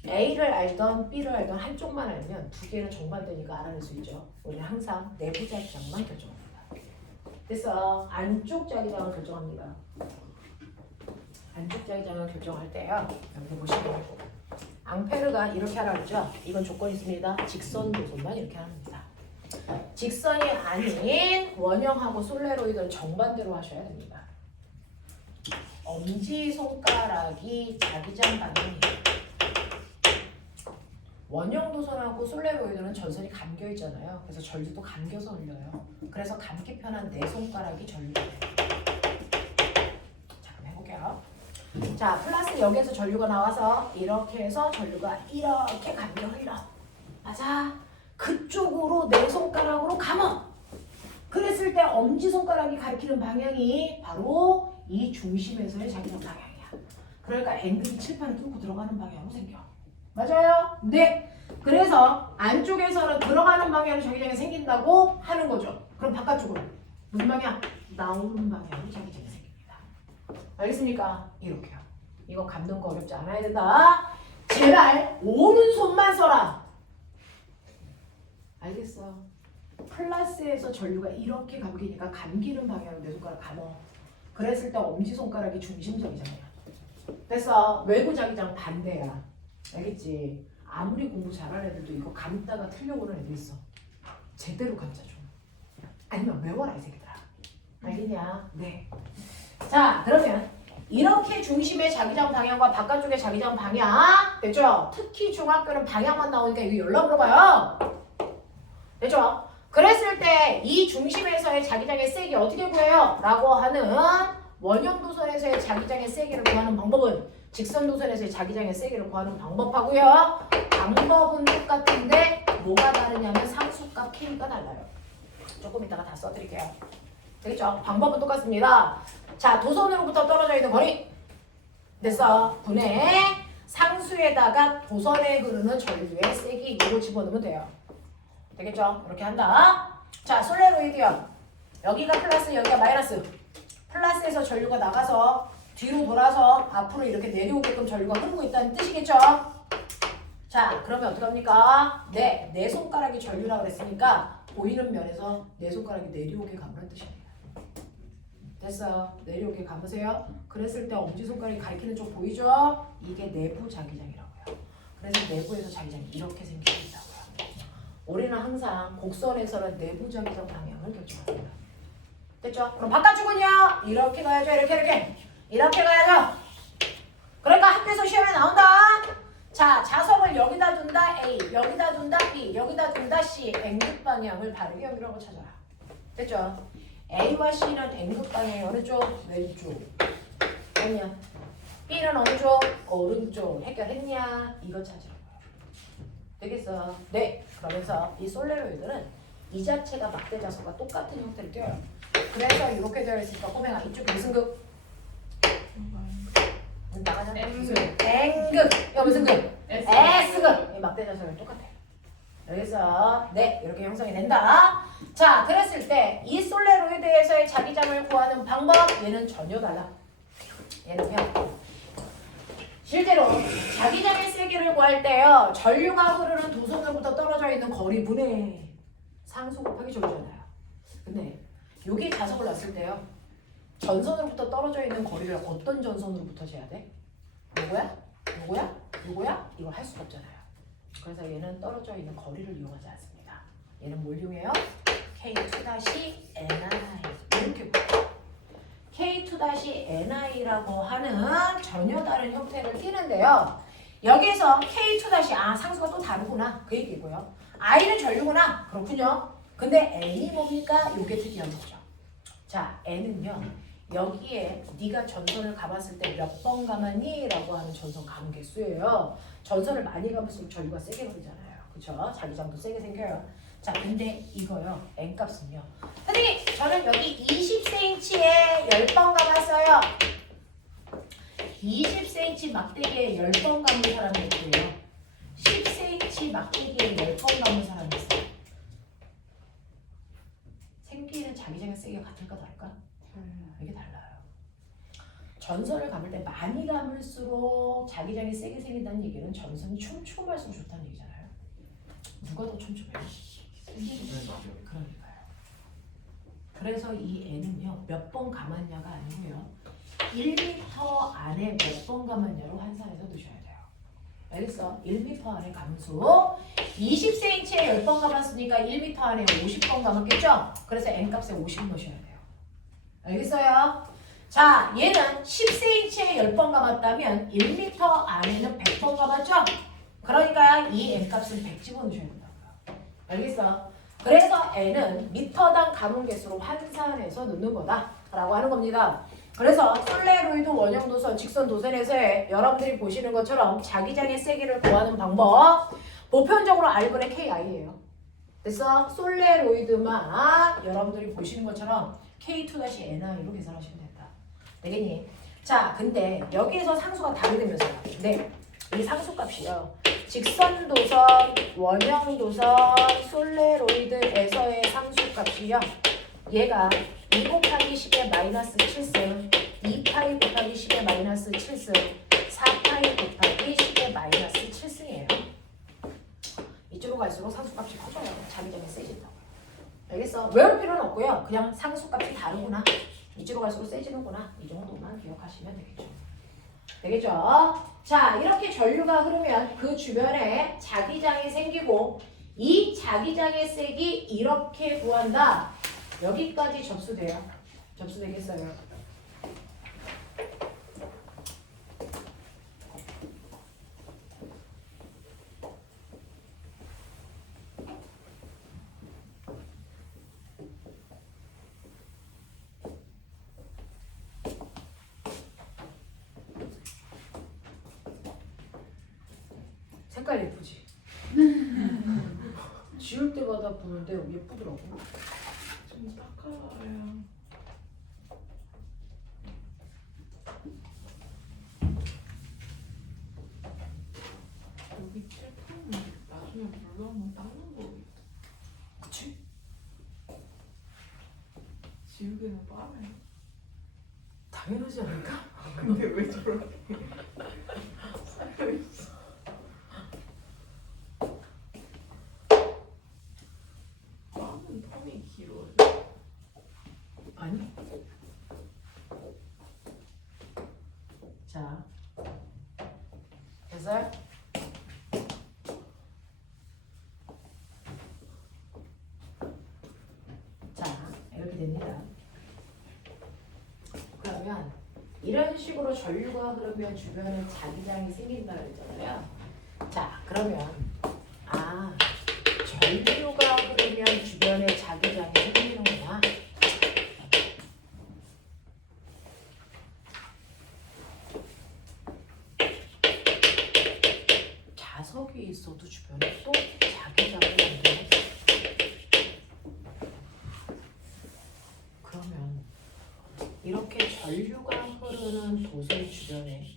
A를 알던 B를 알던 한쪽만 알면 두 개는 정반대니까 알아낼 수 있죠. 우리는 항상 내부 자기장만 결정합니다. 그래서 안쪽 자기장을 결정합니다. 안쪽 자기장을 결정할 때요. 여기 보시면 앙페르가 이렇게 하라 그랬죠. 이건 조건이 있습니다. 직선 도선만 이렇게 합니다. 직선이 아닌 원형하고 솔레로이드는 정반대로 하셔야 됩니다. 엄지손가락이 자기장 방향이에요. 원형 도선하고 솔레로이드는 전선이 감겨 있잖아요. 그래서 전류도 감겨서 흘려요. 그래서 감기 편한 내 손가락이 전류가 돼요. 자, 그럼 해볼게요. 자, 플러스 여기에서 전류가 나와서 이렇게 해서 전류가 이렇게 감겨 흘러. 맞아. 그쪽으로 내 손가락으로 감어. 그랬을 때 엄지손가락이 가리키는 방향이 바로 이 중심에서의 자기장 방향이야. 그러니까 앵글이 칠판을 뚫고 들어가는 방향으로 생겨. 맞아요? 네. 그래서 안쪽에서는 들어가는 방향으로 자기장이 생긴다고 하는 거죠. 그럼 바깥쪽으로 무슨 방향? 나오는 방향으로 자기장이 생깁니다. 알겠습니까? 이렇게요. 이거 감는 거 어렵지 않아야 된다. 제발 오른손만 써라. 알겠어. 플러스에서 전류가 이렇게 감기니까 감기는 방향으로 내 손가락 감어. 그랬을 때 엄지손가락이 중심 자기장이야. 그래서 외부 자기장 반대야. 알겠지? 아무리 공부 잘하는 애들도 이거 감다가 틀려보는 애들 있어. 제대로 감자 좀. 아니면 외워라 이 새끼들아. 알겠냐? 네. 자, 그러면 이렇게 중심의 자기장 방향과 바깥쪽의 자기장 방향 됐죠? 특히 중학교는 방향만 나오니까 이거 연락 물어봐요. 됐죠? 그랬을 때 이 중심에서의 자기장의 세기 어떻게 구해요? 라고 하는 원형 도선에서의 자기장의 세기를 구하는 방법은 직선 도선에서의 자기장의 세기를 구하는 방법하고요. 방법은 똑같은데 뭐가 다르냐면 상수값 K가 달라요. 조금 이따가 다 써드릴게요. 되겠죠? 방법은 똑같습니다. 자, 도선으로부터 떨어져 있는 거리 됐어. 분의 상수에다가 도선에 흐르는 전류의 세기 이거 집어넣으면 돼요. 되겠죠? 이렇게 한다. 자, 솔레로이드요. 여기가 플러스, 여기가 마이너스. 플러스에서 전류가 나가서 뒤로 돌아서 앞으로 이렇게 내려오게끔 전류가 흐르고 있다는 뜻이겠죠? 자, 그러면 어떡합니까? 네, 내 손가락이 전류라고 그랬으니까 보이는 면에서 내 손가락이 내려오게 감으라는 뜻입니다. 됐어요. 내려오게 감으세요. 그랬을 때 엄지손가락이 가리키는 쪽 보이죠? 이게 내부 자기장이라고요. 그래서 내부에서 자기장이 이렇게 생기고 있다고요. 우리는 항상 곡선에서는 내부 자기장 방향을 결정합니다. 됐죠? 그럼 바깥쪽은요? 이렇게 가야죠. 이렇게 가야죠. 그러니까 학교에서 시험에 나온다. 자, 자석을 여기다 둔다 A, 여기다 둔다 B, 여기다 둔다 C. N극 방향을 바르게 연결하고 찾아라. 됐죠? A와 C는 N극 방향이 어느 쪽? 왼쪽. 아니야. B는 어느 쪽? 오른쪽. 해결했냐? 이거 찾으라고요. 되겠어? 네. 그러면서 이 솔레로이드는 이 자체가 막대 자석과 똑같은 형태를 띄어요. 그래서 이렇게 되어 있으니까 꼬맹아 이쪽이 무슨 극? 나가자. N극. 이거 무슨 극? S극. 이 막대 자석이 똑같아. 여기서 네 이렇게 형성이 된다. 자, 그랬을 때 이 솔레로이드에서의 자기장을 구하는 방법 얘는 전혀 달라. 얘는요. 실제로 자기장의 세기를 구할 때요. 전류가 흐르는 도선으로부터 떨어져 있는 거리 분의 상수 곱하기 전류잖아요. 근데 여기 자석을 놨을 때요. 전선으로부터 떨어져 있는 거리를 어떤 전선으로부터 재야 돼? 요거야? 요거야? 요거야? 이걸 할 수가 없잖아요. 그래서 얘는 떨어져 있는 거리를 이용하지 않습니다. 얘는 뭘 이용해요? K2-NI 이렇게 K2-NI라고 하는 전혀 다른 형태를 띠는데요. 여기서 K2- 상수가 또 다르구나 그 얘기고요. I는 전류구나 그렇군요. 근데 N이 뭡니까? 요게 특이한 거죠. 자, N은요. 여기에 네가 전선을 감았을 때 몇 번 감았니? 라고 하는 전선 감은 개수예요. 전선을 많이 감을수록 전류가 세게 걸리잖아요. 그쵸? 자기장도 세게 생겨요. 자, 근데 이거요. N값은요. 선생님, 저는 여기 20cm에 10번 감았어요. 20cm 막대기에 10번 감은 사람이 있고요. 10cm 막대기에 10번 감은 사람이 있어요. 생기는 자기장의 세기가 같을까 다를까? 이게 달라요. 전선을 감을 때 많이 감을수록 자기장이 세게 생긴다는 얘기는 전선이 촘촘할수록 좋다는 얘기잖아요. 누가 더 촘촘해요? 그러니까요. 그래서 이 N은요 몇 번 감았냐가 아니고요 1m 안에 몇 번 감았냐로 환산해서 두셔야 돼요. 알겠어? 1m 안에 감수 20cm에 10번 감았으니까 1m 안에 50번 감았겠죠? 그래서 N값에 50 넣으셔야 돼요. 알겠어요? 자, 얘는 10cm에 10번 감았다면 1m 안에는 100번 감았죠? 그러니까 이 N값은 100 집어넣으셔야 된다고요. 알겠어? 그래서 N은 미터당 감은 개수로 환산해서 넣는 거다 라고 하는 겁니다. 그래서 솔레로이드 원형 도선, 직선 도선에서의 여러분들이 보시는 것처럼 자기장의 세기를 구하는 방법 보편적으로 R분의 KI예요. 그래서 솔레로이드만 여러분들이 보시는 것처럼 K2-NI로 계산하시면 된다. 되겠니? 자, 근데 여기에서 상수가 다르게 되면서요. 네, 이 상수값이요. 직선 도선, 원형 도선, 솔레로이드에서의 상수값이요. 얘가 2 곱하기 10의 마이너스 7승, 2파이 곱하기 10의 마이너스 7승, 4파이 곱하기 10의 마이너스 7승이에요. 이쪽으로 갈수록 상수값이 커져요. 자기장이 세진다고요. 알겠어? 외울 필요는 없고요. 그냥 상수값이 다르구나. 이쪽으로 갈수록 세지는구나. 이 정도만 기억하시면 되겠죠. 되겠죠? 자, 이렇게 전류가 흐르면 그 주변에 자기장이 생기고 이 자기장의 색이 이렇게 구한다. 여기까지 접수돼요. 접수되겠어요? 색깔 예쁘지? 지울 때마다 보는데 예쁘더라고. 좀 따가워요. 여기 칠판은 나중에 물러오면 따는 거겠지. 그치? 지우개는 빠르네. 당연하지 않을까? 근데 왜 저렇게 쌓여있어? 빠는 텀이 길어요. 아니. 자, 됐어요? 자, 이렇게 됩니다. 그러면 이런 식으로 전류가 흐르면 주변에 자기장이 생긴다 그랬잖아요. 자, 그러면 전류가 흐르면 주변에 자기장이 생기는구나. 자석이 있어도 주변에 또 자기장을 만들어요. 그러면 이렇게 전류가 흐르는 도선 주변에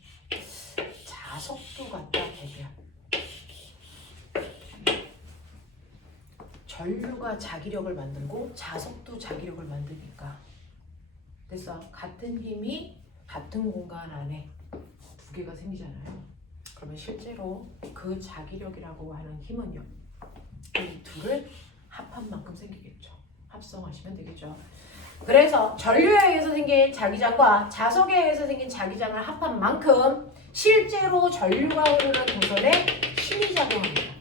자석도 갖다 대면 전류가 자기력을 만들고 자석도 자기력을 만드니까 그래서 같은 힘이 같은 공간 안에 두 개가 생기잖아요. 그러면 실제로 그 자기력이라고 하는 힘은요 이 둘을 합한 만큼 생기겠죠. 합성하시면 되겠죠. 그래서 전류에 의해서 생긴 자기장과 자석에 의해서 생긴 자기장을 합한 만큼 실제로 전류가 흐르는 도선에 힘이 작용합니다.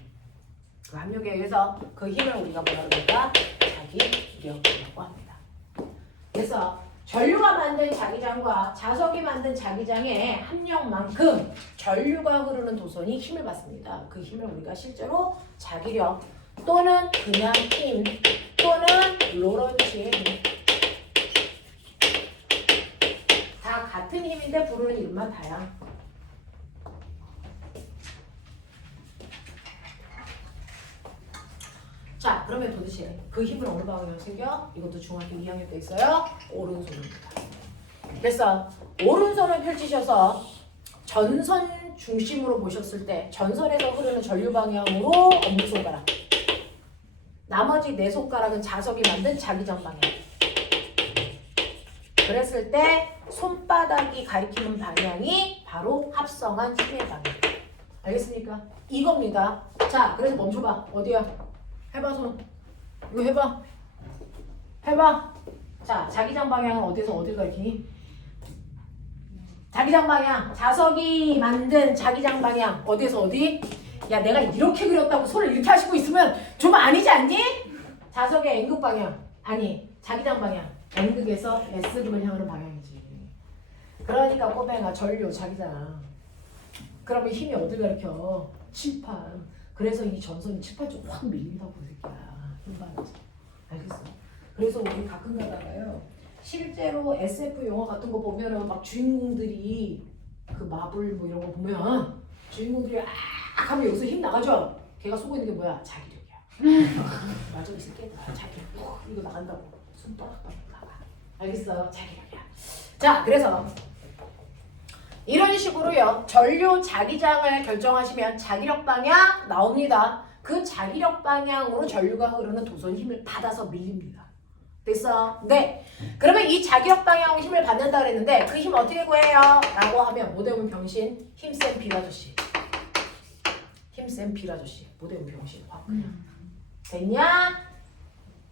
그 압력에 의해서 그 힘을 우리가 뭐라 그럴까? 자기력이라고 합니다. 그래서 전류가 만든 자기장과 자석이 만든 자기장의 합력만큼 전류가 흐르는 도선이 힘을 받습니다. 그 힘을 우리가 실제로 자기력 또는 그냥 힘 또는 로런츠의 힘 다 같은 힘인데 부르는 이름만 다양. 자, 그러면 도대체 그 힘은 어느 방향으로 생겨? 이것도 중학교 2학년 때 있어요. 오른손입니다. 그래서 오른손을 펼치셔서 전선 중심으로 보셨을 때 전선에서 흐르는 전류 방향으로 엄지손가락 나머지 네 손가락은 자석이 만든 자기장 방향. 그랬을 때 손바닥이 가리키는 방향이 바로 합성한 힘의 방향. 알겠습니까? 이겁니다. 자, 그래서 멈춰봐. 어디야? 해봐 손. 이거 해봐. 해봐. 자, 자기장 방향은 어디서 어딜 가리키니? 자기장 방향. 자석이 만든 자기장 방향. 어디에서 어디? 야, 내가 이렇게 그렸다고 손을 이렇게 하시고 있으면 좀 아니지 않니? 자석의 N극 방향. 아니, 자기장 방향. N극에서 S극을 향하는 방향이지. 그러니까 꼬맹아 전류 자기장. 그러면 힘이 어딜 가리켜? 칠판. 그래서 이 전선이 칠판 쪽 확 밀린다고 이 새끼야. 힘 받아서. 알겠어? 그래서 우리 가끔 가다가요. 실제로 SF 영화 같은 거 보면은 막 주인공들이 그 마블 뭐 이런 거 보면 주인공들이 악 하면 여기서 힘 나가죠? 걔가 쏘고 있는 게 뭐야? 자기력이야. 맞아 이 새끼야. 자기력. 이거 나간다고. 손 빠락빠락 나가. 알겠어? 자기력이야. 자, 그래서 이런 식으로요. 전류 자기장을 결정하시면 자기력 방향 나옵니다. 그 자기력 방향으로 전류가 흐르는 도선 힘을 받아서 밀립니다. 됐어? 네. 그러면 이 자기력 방향 힘을 받는다 그랬는데 그 힘 어떻게 구해요? 라고 하면 못 외우면 병신 힘센 빌아저씨. 힘센 빌아저씨. 못 외우면 병신. 됐냐?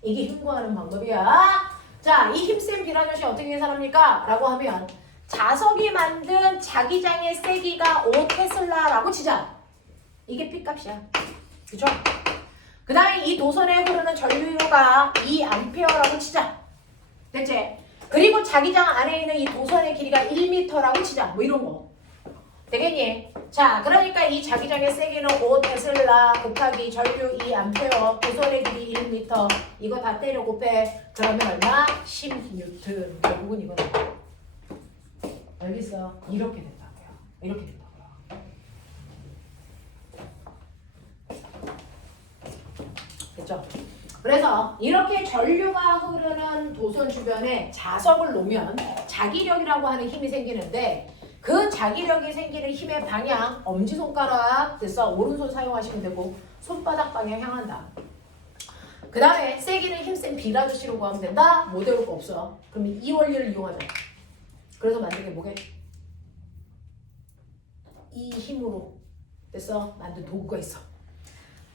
이게 힘 구하는 방법이야. 자, 이 힘센 빌아저씨 어떻게 계산합니까? 라고 하면 자석이 만든 자기장의 세기가 5테슬라라고 치자. 이게 P값이야. 그죠? 그 다음에 이 도선에 흐르는 전류가 2A라고 치자. 됐지? 그리고 자기장 안에 있는 이 도선의 길이가 1m라고 치자. 뭐 이런 거. 되겠니? 자, 그러니까 이 자기장의 세기는 5테슬라 곱하기 전류 2A, 도선의 길이 1m. 이거 다 때려 곱해. 그러면 얼마? 10N. 결국은 이거는. 알겠어? 이렇게 된다고요. 이렇게 된다고요. 됐죠? 그래서 이렇게 전류가 흐르는 도선 주변에 자석을 놓으면 자기력이라고 하는 힘이 생기는데 그 자기력이 생기는 힘의 방향, 엄지손가락 됐어? 오른손 사용하시면 되고 손바닥 방향 향한다. 그 다음에 세기는 힘센 빌아저씨로 구하면 된다? 못 외울 거 없어. 그럼 이 원리를 이용하자. 그래서 만든 게 뭐게? 이 힘으로 됐어? 만든 도구가 있어.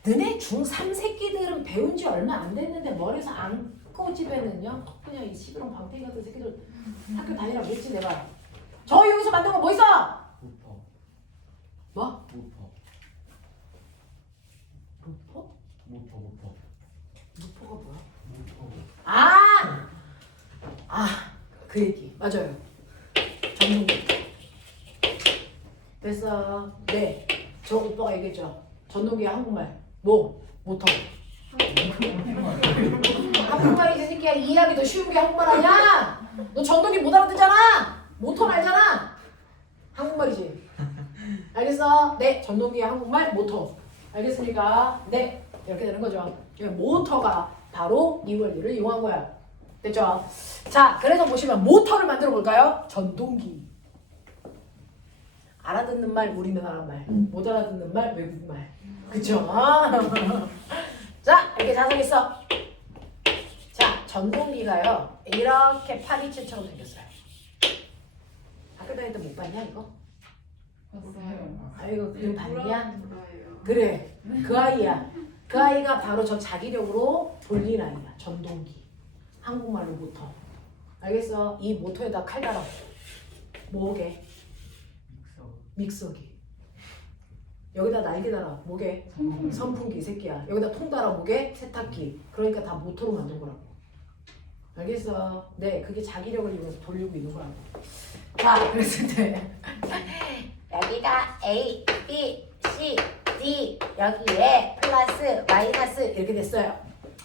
너네 중3 새끼들은 배운 지 얼마 안 됐는데 머리에서 안 꼬집에는요? 그냥 이 시끄러운 방패 같은 새끼들 학교 다니라고 했지 내가. 저 여기서 만든 거 뭐 있어? 루퍼. 뭐? 루퍼. 루퍼? 루퍼. 루퍼가 뭐야? 루퍼. 그 얘기 맞아요. 전동기. 됐어. 네. 저 오빠가 얘기했죠. 전동기 한국말. 뭐? 모터. 한국말이지 새끼야. 이해하기 더 쉬운 게 한국말 아니야? 너 전동기 못 알아듣잖아. 모터 알잖아. 한국말이지. 알겠어? 네. 전동기 한국말 모터. 알겠습니까? 네. 이렇게 되는 거죠. 모터가 바로 이 원리를 이용한 거야. 됐죠? 자, 그래서 보시면 모터를 만들어 볼까요? 전동기. 알아듣는 말 우리는 알아 말, 못 알아듣는 말 외국말. 그쵸? 자, 이렇게 자석 있어. 자, 전동기가요 이렇게 파리채처럼 생겼어요. 학교 다닐 때 못 봤냐 이거? 봤어요. 아이고 그거 봤냐? 돌아요. 그래, 그 아이야. 그 아이가 바로 저 자기력으로 돌린 아이야. 전동기. 한국말로 모터. 알겠어? 이 모터에다 칼 달아. 뭐게? 믹서기. 여기다 날개 달아. 뭐게? 선풍기. 이 새끼야. 여기다 통 달아. 뭐게? 세탁기. 그러니까 다 모터로 만든 거라고. 알겠어? 네, 그게 자기력을 이용해서 돌리고 있는 거라고. 자, 그랬을 때 여기가 A, B, C, D 여기에 플러스, 마이너스 이렇게 됐어요.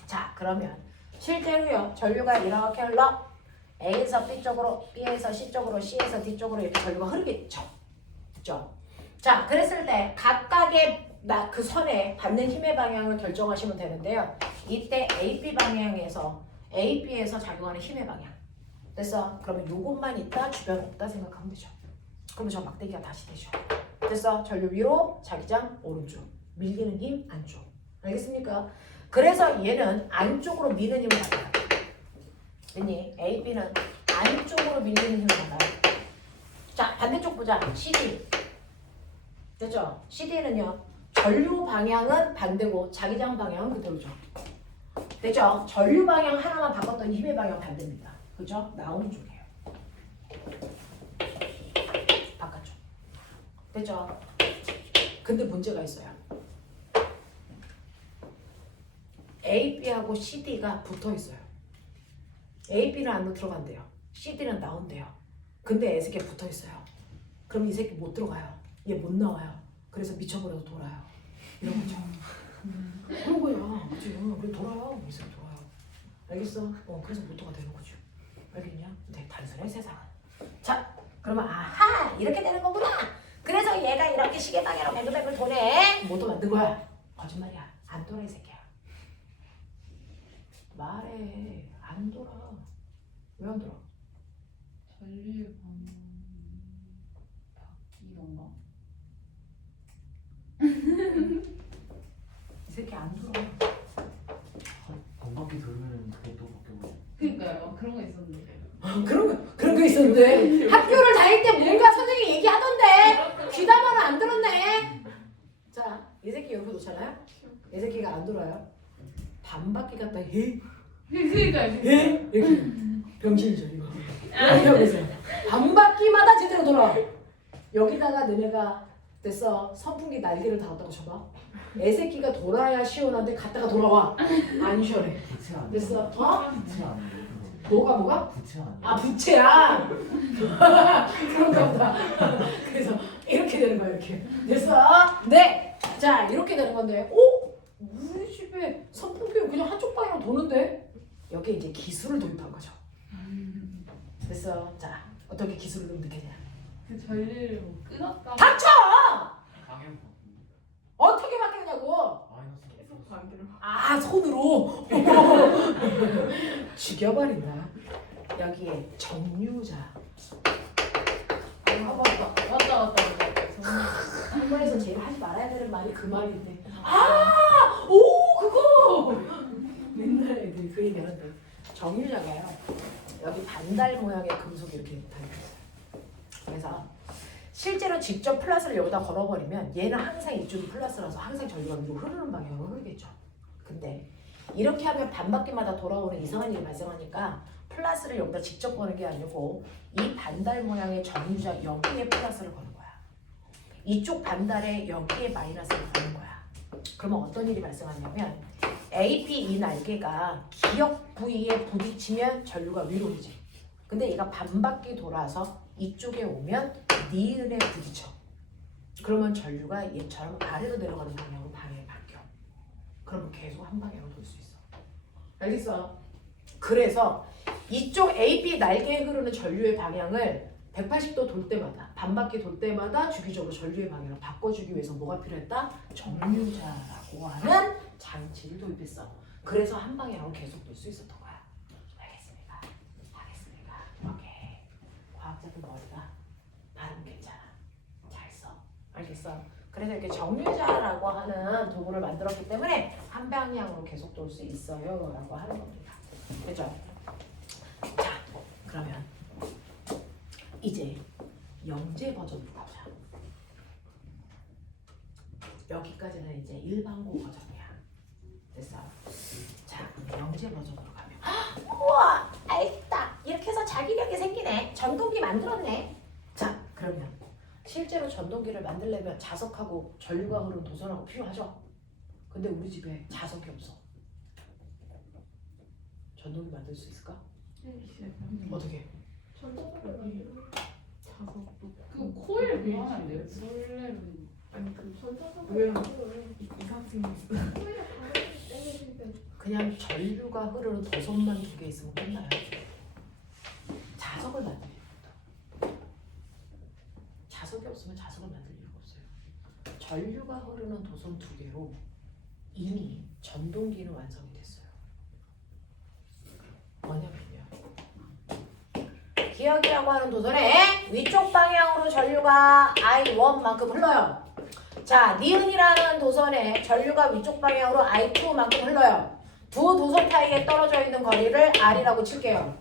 자, 그러면 실제로요. 전류가 이렇게 흘러 A에서 B 쪽으로, B에서 C 쪽으로, C에서 D 쪽으로 이렇게 전류가 흐르겠죠. 그죠? 자, 그랬을 때 각각의 그 선에 받는 힘의 방향을 결정하시면 되는데요. 이때 AB 방향에서 AB에서 작용하는 힘의 방향. 됐어? 그러면 요것만 있다, 주변 없다 생각하면 되죠. 그러면 저 막대기가 다시 되죠. 됐어? 전류 위로, 자기장 오른쪽. 밀리는 힘 안쪽. 알겠습니까? 그래서 얘는 안쪽으로 미는 힘을 받아요. 됐니? AB는 안쪽으로 밀리는 힘을 받아요. 자, 반대쪽 보자. CD. 됐죠? CD는요. 전류 방향은 반대고 자기장 방향은 그대로죠. 됐죠? 전류 방향 하나만 바꿨더니 힘의 방향 반대입니다. 그죠? 나오는 쪽이에요. 바깥쪽. 됐죠? 근데 문제가 있어요. AB하고 CD가 붙어 있어요. AB는 안으로 들어간대요. CD는 나온대요. 근데 애새끼 붙어 있어요. 그럼 이 새끼 못 들어가요. 얘 못 나와요. 그래서 미쳐버려서 돌아요. 이런 거죠. 그런 거야. 지금 그래 돌아요. 이 새끼 돌아요. 알겠어? 그래서 모터가 되는 거죠. 알겠냐? 되게 단순해 세상은. 자, 그러면 아하 이렇게 되는 거구나. 그래서 얘가 이렇게 시계 방향으로 뱅글뱅글 도네. 모터 만든 거야. 거짓말이야. 안 돌아 이 새끼야. 말해. 안 돌아. 왜 안 돌아? 전류의 방향 바뀌던가? 이 새끼 안 돌아. 반바퀴 돌면은 그게 또 바뀌고. 그러니까요. 그런 거 있었는데. 그런 거 있었는데 학교를 다닐 때 뭔가 선생님이 얘기하던데 귀담아는 안 들었네. 자, 이 새끼 옆에 놓잖아요. 이 새끼가 안 돌아요. 반바퀴 갔다 그러니까요. 이렇게 병신이죠 이거. 이렇게 하고 있어요. 반바퀴마다 제대로 돌아. 여기다가 너네가 됐어. 선풍기 날개를 달았다고 쳐봐. 애새끼가 돌아야 시원한데 갔다가 돌아와. 안 시원해. 부채 아니야? 됐어? 부채 아니에요? 뭐가? 부채 아니에요? 아 부채야. 그런가 보다. 그래서 이렇게 되는 거야 이렇게. 됐어? 네. 자 이렇게 되는 건데, 우리 집에 선풍기는 그냥 한쪽 방향으로 도는데 여기에 이제 기술을 도입한 거죠. 됐어. 자 어떻게 기술을 넣느냐? 그 전류를 뭐 끊었다. 닥쳐! 방향 어떻게 바뀌냐고? 마이너스 계속 반대로. 아 손으로 죽여버린다. 여기에 정류자. 맞다. 한국에서 제일 하지 말아야 되는 말이 그 말인데. 그거. 맨날 애들이 그 얘기하는데 정류자가요. 여기 반달 모양의 금속이 이렇게 달려있어요. 그래서 실제로 직접 플러스를 여기다 걸어버리면 얘는 항상 이쪽이 플러스라서 항상 전류가 위로 흐르는 방향으로 흐르겠죠. 근데 이렇게 하면 반바퀴마다 돌아오는 이상한 일이 발생하니까 플러스를 여기다 직접 거는 게 아니고 이 반달 모양의 정류자 여기에 플러스를 거는 거야. 이쪽 반달에 여기에 마이너스를 거는 거야. 그러면 어떤 일이 발생하냐면 AP 이 날개가 기역 부위에 부딪히면 전류가 위로 오지. 근데 얘가 반바퀴 돌아서 이쪽에 오면 니은에 부딪혀. 그러면 전류가 얘처럼 아래로 내려가는 방향으로 방향이 바뀌어. 그러면 계속 한 방향으로 돌 수 있어. 알겠어? 그래서 이쪽 AP 날개에 흐르는 전류의 방향을 180도 돌 때마다, 반바퀴 돌 때마다 주기적으로 전류의 방향을 바꿔주기 위해서 뭐가 필요했다? 정류자라고 하는 장치를 도입했어. 그래서 한 방향으로 계속 돌 수 있었던 거야. 알겠습니까? 오케이. 과학자들 머리가 발음 괜찮아. 잘 써. 알겠어? 그래서 이렇게 정류자라고 하는 도구를 만들었기 때문에 한 방향으로 계속 돌 수 있어요 라고 하는 겁니다. 됐죠? 자, 그러면 이제 영재 버전으로 가자. 여기까지는 이제 일반고 버전이야. 됐어? 자, 영재 버전으로 가면 우와! 알겠다! 이렇게 해서 자기력이 생기네. 전동기 만들었네. 자, 그러면 실제로 전동기를 만들려면 자석하고 전류가 흐르는 도선하고 필요하죠? 근데 우리 집에 자석이 없어. 전동기 만들 수 있을까? 어떻게? 자석도 그 코일 배우는데요? 솔레로. 아니 그 전자석을 왜? 이상생이 그냥 전류가 흐르는 도선만 두 개 있으면 끝나요. 자석을 만들 이유가 없다. 자석이 없으면 자석을 만들 이유가 없어요. 전류가 흐르는 도선 두 개로 이미 전동기는 완성이 됐어요. 뭐냐면요. 기역이라고 하는 도선에 위쪽 방향으로 전류가 I1만큼 흘러요. 자, 니은이라는 도선에 전류가 위쪽 방향으로 I2만큼 흘러요. 두 도선 사이에 떨어져 있는 거리를 R이라고 칠게요.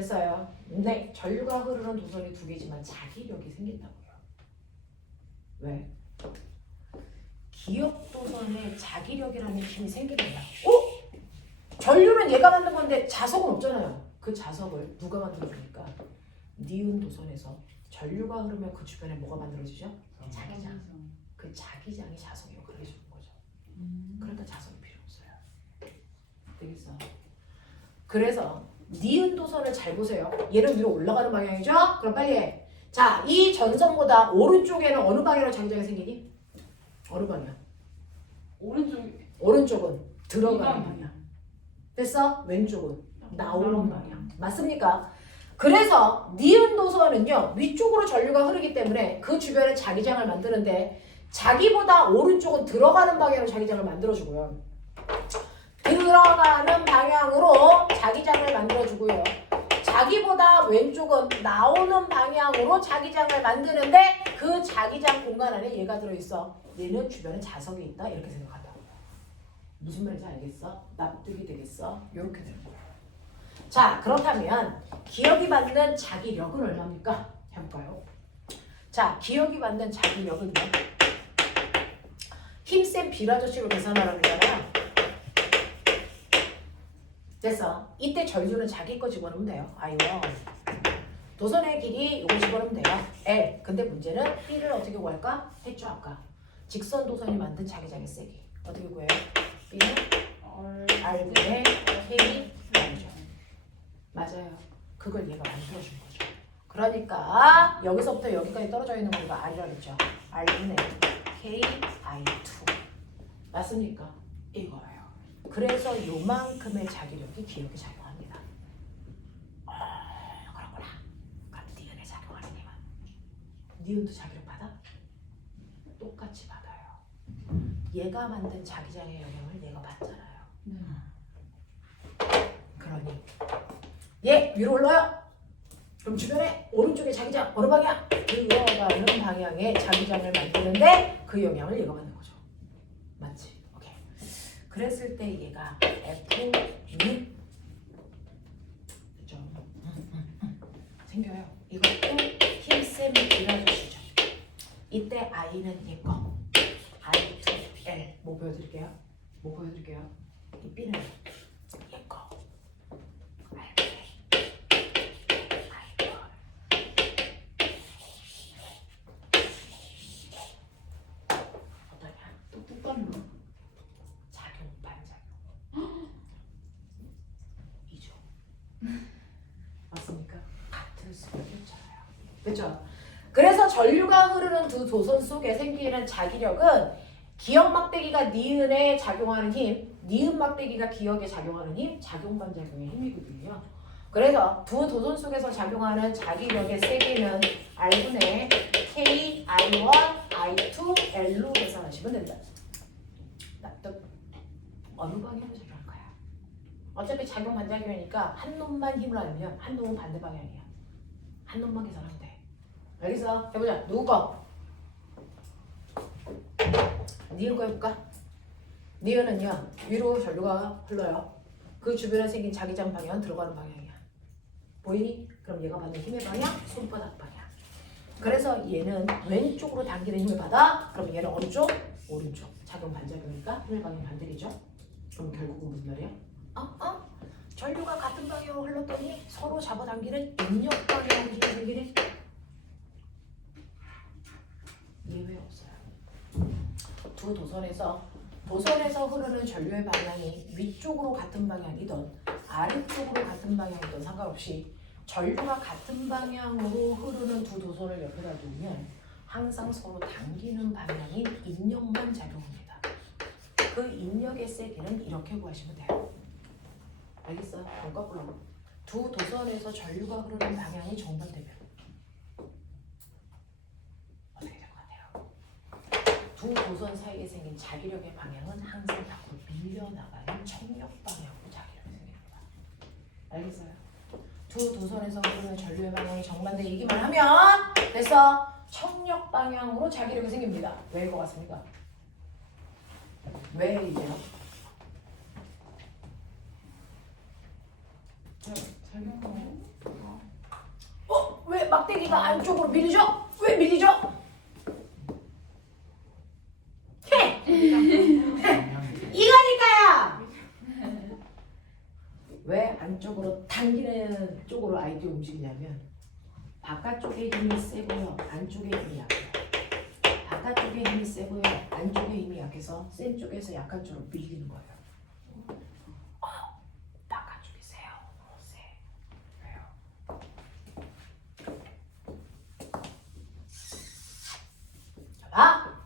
됐어요. 네, 전류가 흐르는 도선이 두 개지만 자기력이 생긴다고요. 왜? 기역 도선에 자기력이라는 힘이 생깁니다. 전류는 얘가 만든 건데 자석은 없잖아요. 그 자석을 누가 만들어주니까? 니은 도선에서 전류가 흐르면 그 주변에 뭐가 만들어지죠? 자기장. 그 자기장이 자석 역할을 해주는 거죠. 그러니까 자석이 필요 없어요. 되겠어? 그래서 니은 도선을 잘 보세요. 얘는 위로 올라가는 방향이죠? 그럼 빨리 해. 자, 이 전선보다 오른쪽에는 어느 방향으로 자기장이 생기니? 어느 방향? 오른쪽은 들어가는 방향. 됐어? 왼쪽은 나오는 방향. 맞습니까? 그래서 니은 도선은요, 위쪽으로 전류가 흐르기 때문에 그 주변에 자기장을 만드는데 자기보다 오른쪽은 들어가는 방향으로 자기장을 만들어주고요. 들어가는 방향으로 자기장을 만들어주고요. 자기보다 왼쪽은 나오는 방향으로 자기장을 만드는데 그 자기장 공간 안에 얘가 들어있어. 얘는 주변에 자석이 있다. 이렇게 생각한다고요. 무슨 말인지 알겠어? 납득이 되겠어? 이렇게 되는 거예요. 자, 그렇다면 기역이 받는 자기력은 얼마입니까? 해볼까요? 자, 기역이 받는 자기력은요. 힘센 비라저씨로 계산하라는 거잖아. 됐어. 이때 전류는 자기 거 집어넣으면 돼요. I1. 도선의 길이 이거 집어넣으면 돼요. L. 근데 문제는 B를 어떻게 구할까? 했죠 아까. 직선 도선이 만든 자기장의 세기. 어떻게 구해요? B는 R분의 K R죠. 맞아요. 그걸 얘가 만들어준 거죠. 그러니까 여기서부터 여기까지 떨어져 있는 거가 R이라고 했죠. R분의 K I2. 맞습니까? 이거예요. 그래서 요만큼의 자기력이 기역에 작용합니다. 그렇구나. 그럼 니은에 작용하는 힘은? 니은도 자기력 받아? 똑같이 받아요. 얘가 만든 자기장의 영향을 얘가 받잖아요. 그러니 얘 위로 올라요. 그럼 주변에 오른쪽에 자기장 어느 방향? 들어가는 방향에 자기장을 만드는데 그 영향을 얘가 받는 거죠. 맞지? 오케이. 그랬을 때 얘가 F, E 그죠? 생겨요. 이것도 힘셈 비라저씨죠. 이때 I는 얘 거. I2L 뭐 보여드릴게요? 뭐 보여드릴게요? 이 B는 얘 거. 작용 반작용 이죠. 맞습니까? 같을 수밖에 없잖아요. 그렇죠? 그래서 전류가 흐르는 두 도선 속에 생기는 자기력은 기역 막대기가 니은에 작용하는 힘, 니은 막대기가 기역에 작용하는 힘, 작용 반작용의 힘이거든요. 그래서 두 도선 속에서 작용하는 자기력의 세기는 R분의 K, I1, I2, L로 계산하시면 된다. 납득. 어느 방향으로 작용할 거야? 어차피 작용 반작용이니까 한 놈만 힘을 알면 한 놈은 반대 방향이야. 한 놈만 계산하면 돼. 알겠어? 해보자. 누구 거? 니은 거 해볼까? 니은은요 위로 전류가 흘러요. 그 주변에 생긴 자기장 방향은 들어가는 방향이야. 보이니? 그럼 얘가 받는 힘의 방향, 손바닥 방향. 그래서 얘는 왼쪽으로 당기는 힘을 받아. 그럼 얘는 어느 쪽? 오른쪽. 작용 반작용이니까 힘의 방향 반대이죠. 그럼 결국은 무슨 말이야? 전류가 같은 방향으로 흘렀더니 서로 잡아당기는 인력 방향으로 힘이 생기네. 예외 없어요. 두 도선에서 흐르는 전류의 방향이 위쪽으로 같은 방향이든 아래쪽으로 같은 방향이든 상관없이 전류가 같은 방향으로 흐르는 두 도선을 옆에다 두면 항상 서로 당기는 방향인 인력만 작용합니다. 그 인력의 세기는 이렇게 구하시면 돼요. 알겠어? 거꾸로. 두 도선에서 전류가 흐르는 방향이 정반대면 어떻게 될 것 같아요? 두 도선 사이에 생긴 자기력의 방향은 항상 밖으로 밀려나가는 청력 방향으로 자기력이 생깁니다. 알겠어요? 두 도선에서 흐르는 전류의 방향이 정반대이기만 하면 됐어? 청력 방향으로 자기력이 생깁니다. 왜일 것 같습니까? 왜이래요? 작용하고 안쪽으로 밀리죠? 왜 밀리죠? 해! 이거니까요! 왜 안쪽으로 당기는 쪽으로 아이디어 움직이냐면 바깥쪽에 힘이 세고요. 안쪽에 힘이 약해요. 바깥쪽에 힘이 세고요. 안쪽에 힘이 약해서 센 쪽에서 약한 쪽으로 밀리는 거예요. 바깥쪽이 세요. 세. 왜요? 봐!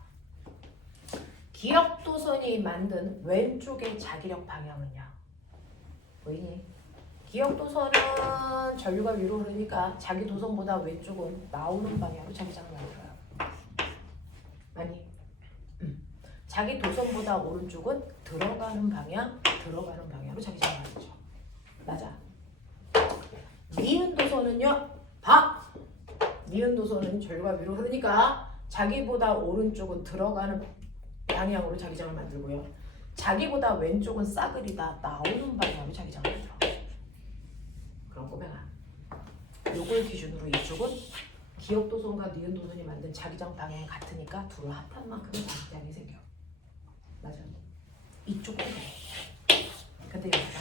기억도선이 만든 왼쪽의 자기력 방향은요. 보이니? 기억도선은 전류가 위로 흐르니까 자기 도선보다 왼쪽은 나오는 방향으로 자기장을 만들어요. 아니, 자기 도선보다 오른쪽은 들어가는 방향으로 자기장을 만들죠. 맞아. 니은 도선은요, 봐! 니은 도선은 전류가 위로 흐르니까 자기보다 오른쪽은 들어가는 방향으로 자기장을 만들고요. 자기보다 왼쪽은 싸그리다 나오는 방향으로 자기장을 만들어. 그럼 꼬맹아, 요걸 기준으로 이쪽은 기억도선과 니은도선이 만든 자기장 방향이 같으니까 둘을 합한 만큼의 자기장이 생겨. 맞아. 이쪽은 그래. 근데 여기가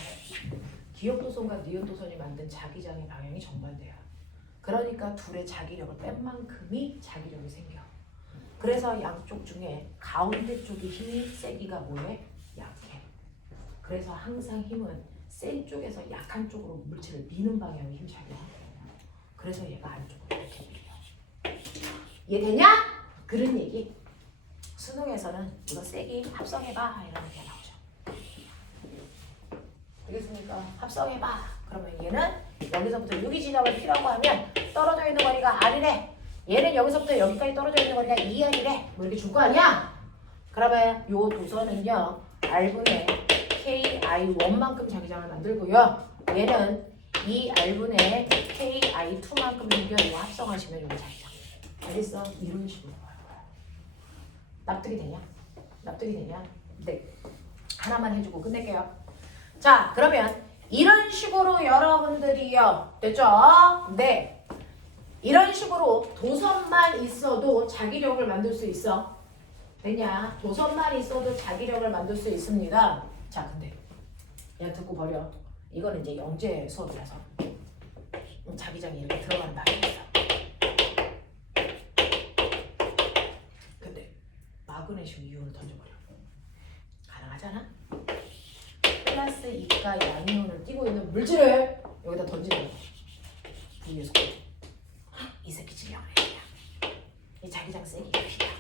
기억도선과 니은도선이 만든 자기장의 방향이 정반대야. 그러니까 둘의 자기력을 뺀 만큼이 자기력이 생겨. 그래서 양쪽 중에 가운데 쪽의 힘이 세기가 뭐해? 약해. 그래서 항상 힘은 센 쪽에서 약한 쪽으로 물체를 미는 방향의 힘 작용해. 그래서 얘가 안쪽으로 이렇게 밀려. 이해되냐? 그런 얘기. 수능에서는 이거 세기 합성해봐 이런 게 나오죠. 되겠습니까? 합성해봐. 그러면 얘는 여기서부터 여기 지점을 P라고 하면 떨어져 있는 거리가 R이래. 얘는 여기서부터 여기까지 떨어져 있는 거리가 2R이래. 뭐 이렇게 줄 거 아니야? 그러면 요 도선은요 R분의 KI1만큼 자기장을 만들고요. 얘는 2R분의 KI2만큼 생겨. 이거 합성하시면 요거 자기장. 알겠어? 이런 식으로 하는 거야. 납득이 되냐? 납득이 되냐? 네. 하나만 해주고 끝낼게요. 자, 그러면 이런 식으로 여러분들이요. 됐죠? 네. 이런 식으로 도선만 있어도 자기력을 만들 수 있어. 됐냐? 도선만 있어도 자기력을 만들 수 있습니다. 자, 근데 야 듣고 버려. 이거는 이제 영재 수업이라서 자기장이 이렇게 들어가는 방향이 있어. 근데 마그네슘 이온을 던져버려. 가능하잖아? 플러스 2가 양이온을 띄고 있는 물질을 여기다 던지는 거야. 위에서. 이 새끼 질량을 해야. 이 자기장 세기가 P야.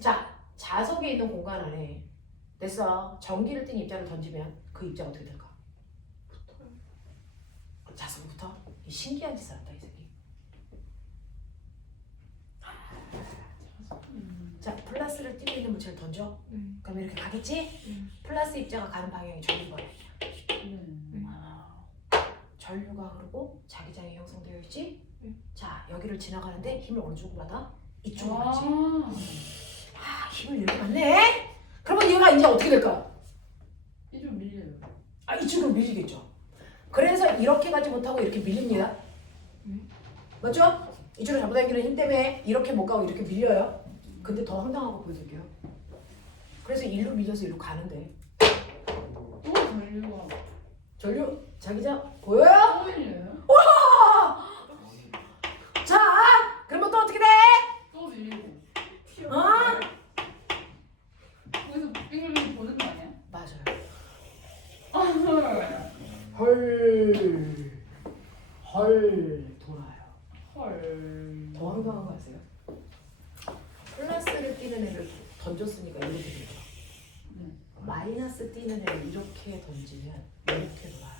자, 자석에 있는 공간 안에 됐어. 전기를 띤 입자를 던지면 그 입자가 어떻게 될까? 붙어요. 자석부터? 이 신기한 짓을 한다 이 새끼. 자, 플러스를 띄고 있는 물체를 던져. 네. 그럼 이렇게 가겠지? 네. 플러스 입자가 가는 방향이 전류 방향이야. 네. 전류가 흐르고 자기장이 형성되어 있지? 네. 자, 여기를 지나가는데 힘을 어느 쪽으로 받아? 이쪽으로 받지? 힘을 이렇게 받네? 그러면 얘가 이제 어떻게 될까? 이좀 밀려요. 이쪽으로 밀리겠죠. 그래서 이렇게 가지 못하고 이렇게 밀립니다. 맞죠? 이쪽으로 잡아당기는 힘 때문에 이렇게 못 가고 이렇게 밀려요. 근데 더 황당하고 보여드릴게요. 그래서 일로 밀려서 일로 가는데 또 전류가 전류 자기장 보여요? 또 밀려요? 자, 그러면 또 어떻게 돼? 또 밀리고 어? 거기서 빙글빙글 보는 거 아니야? 맞아요. 헐. 헐 돌아요. 헐. 더 황당한 거 아세요? 플러스를 띄는 애를 던졌으니까 이렇게 되죠. 네. 마이너스 띄는 애를 이렇게 던지면 이렇게 돌아요.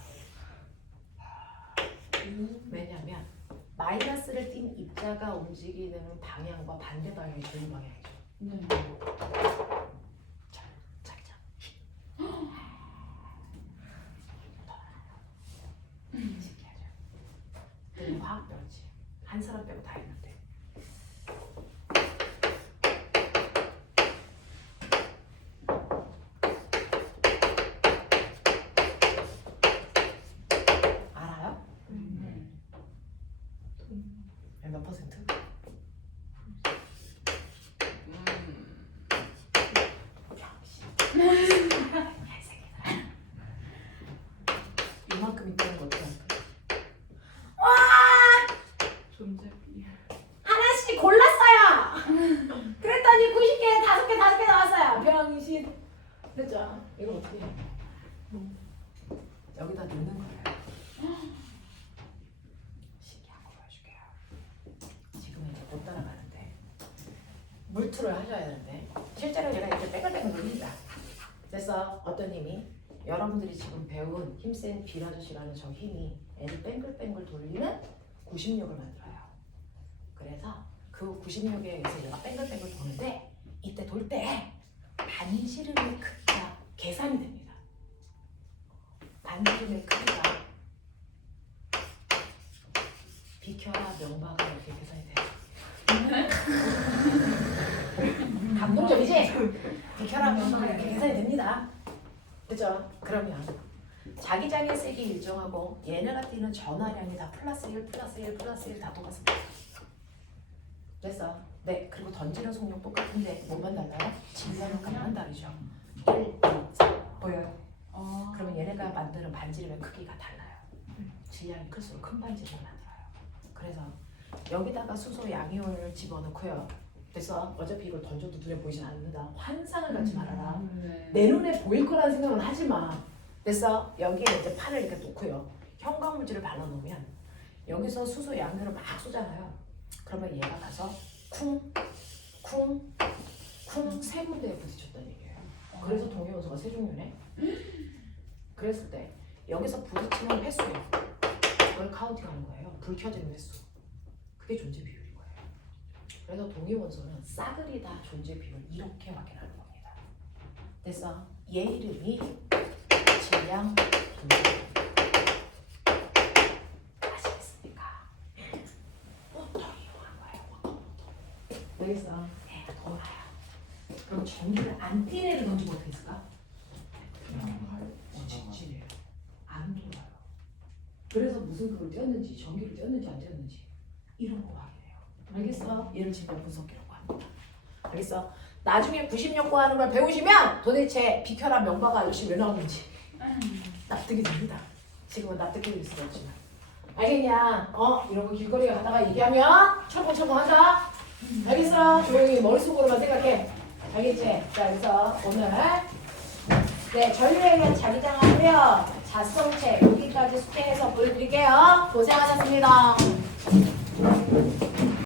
왜냐면 마이너스를 띈 입자가 움직이는 방향과 반대 방향이 전류 방향이죠. 네. 자, 자기장. 신기하죠. 이건 화학 배웠지. 한 사람 빼고 다 했는데. 알아요? 네. 이만큼 있다는 거 어떻게 할까? 존재 비율. 하나씩 골랐어요. 그랬더니 90개 5개 나왔어요. 병신. 됐죠? 이거 어떻게 해? 여기다 넣는 거예요. 신기한 거 보여줄게요. 지금은 이제 못 따라가는데 물투를 하셔야 되는데 실제로 제가 이렇게 뺑글뺑글 돌립니다. 그래서 어떤 님이 여러분들이 지금 배운 힘센 비라젓이라는 저 힘이 애를 뺑글뺑글 돌리는 90력을 만들어요. 그래서 그 90력에 의해서 얘가 뺑글뺑글 도는데 이때 돌 때 반지름의 크기가 계산이 됩니다. 반지름의 크기가 비켜라 명바가 이렇게 계산이 돼요. 감동적이지? 비켜라 명바가 이렇게 계산이 됩니다. 그죠? 그러면 자기장의 색이 일정하고 얘네가 띄는 전화량이 다 플러스 1, 플러스 1, 플러스 1 다 똑같습니다. 됐어? 네, 그리고 던지는 속력 똑같은데 뭐만 달라요? 질량감만 다르죠. 1, 2, 3 보여요? 그러면 얘네가 만드는 반지름의 크기가 달라요. 질량이 클수록 큰 반지름을 만들어요. 그래서 여기다가 수소 양이온을 집어넣고요. 그래서 어차피 이걸 던져도 눈에 보이진 않는다. 환상을 갖지 말아라. 내 눈에 보일 거라는 생각은 하지 마. 됐어? 여기에 이제 판을 이렇게 놓고요. 형광물질을 발라놓으면 여기서 수소 양이온을 막 쏘잖아요. 그러면 얘가 가서 쿵, 쿵, 쿵 세 군데에 부딪혔다는 얘기예요. 그래서 동위원소가 세 종류네. 그랬을 때 여기서 부딪히는 횟수예요. 그걸 카운팅하는 거예요. 불 켜지는 횟수. 그게 존재 비율인 거예요. 그래서 동위원소는 싸그리 다 존재 비율 이렇게 확인하는 겁니다. 그래서 얘 이름이 질량 존재 비율. 아시겠습니까? 더 이용한 거예요. 되겠어? 네, 더 나아요. 그럼 전기를 안 띠는 애를 던지면 어떻게 했을까? 직진이에요. 안 돌아요. 그래서 무슨 그걸 띄었는지, 전기를 띄었는지 안 띄었는지 이런 거 확인해요. 알겠어? 얘를 질량 분석기라고 합니다. 알겠어? 나중에 90력 구하는 걸 배우시면 도대체 비켜라 명바가 아저씨 왜 나오는지 납득이 됩니다. 지금은 납득될 수가 없지만. 알겠냐? 이런 거 길거리에 가다가 얘기하면 철컹철컹한다. 알겠어? 조용히 머릿속으로만 생각해. 알겠지? 자, 그래서 오늘 전류에 의한 자기장하고요. 자성체 여기까지 숙제해서 보여드릴게요. 고생하셨습니다.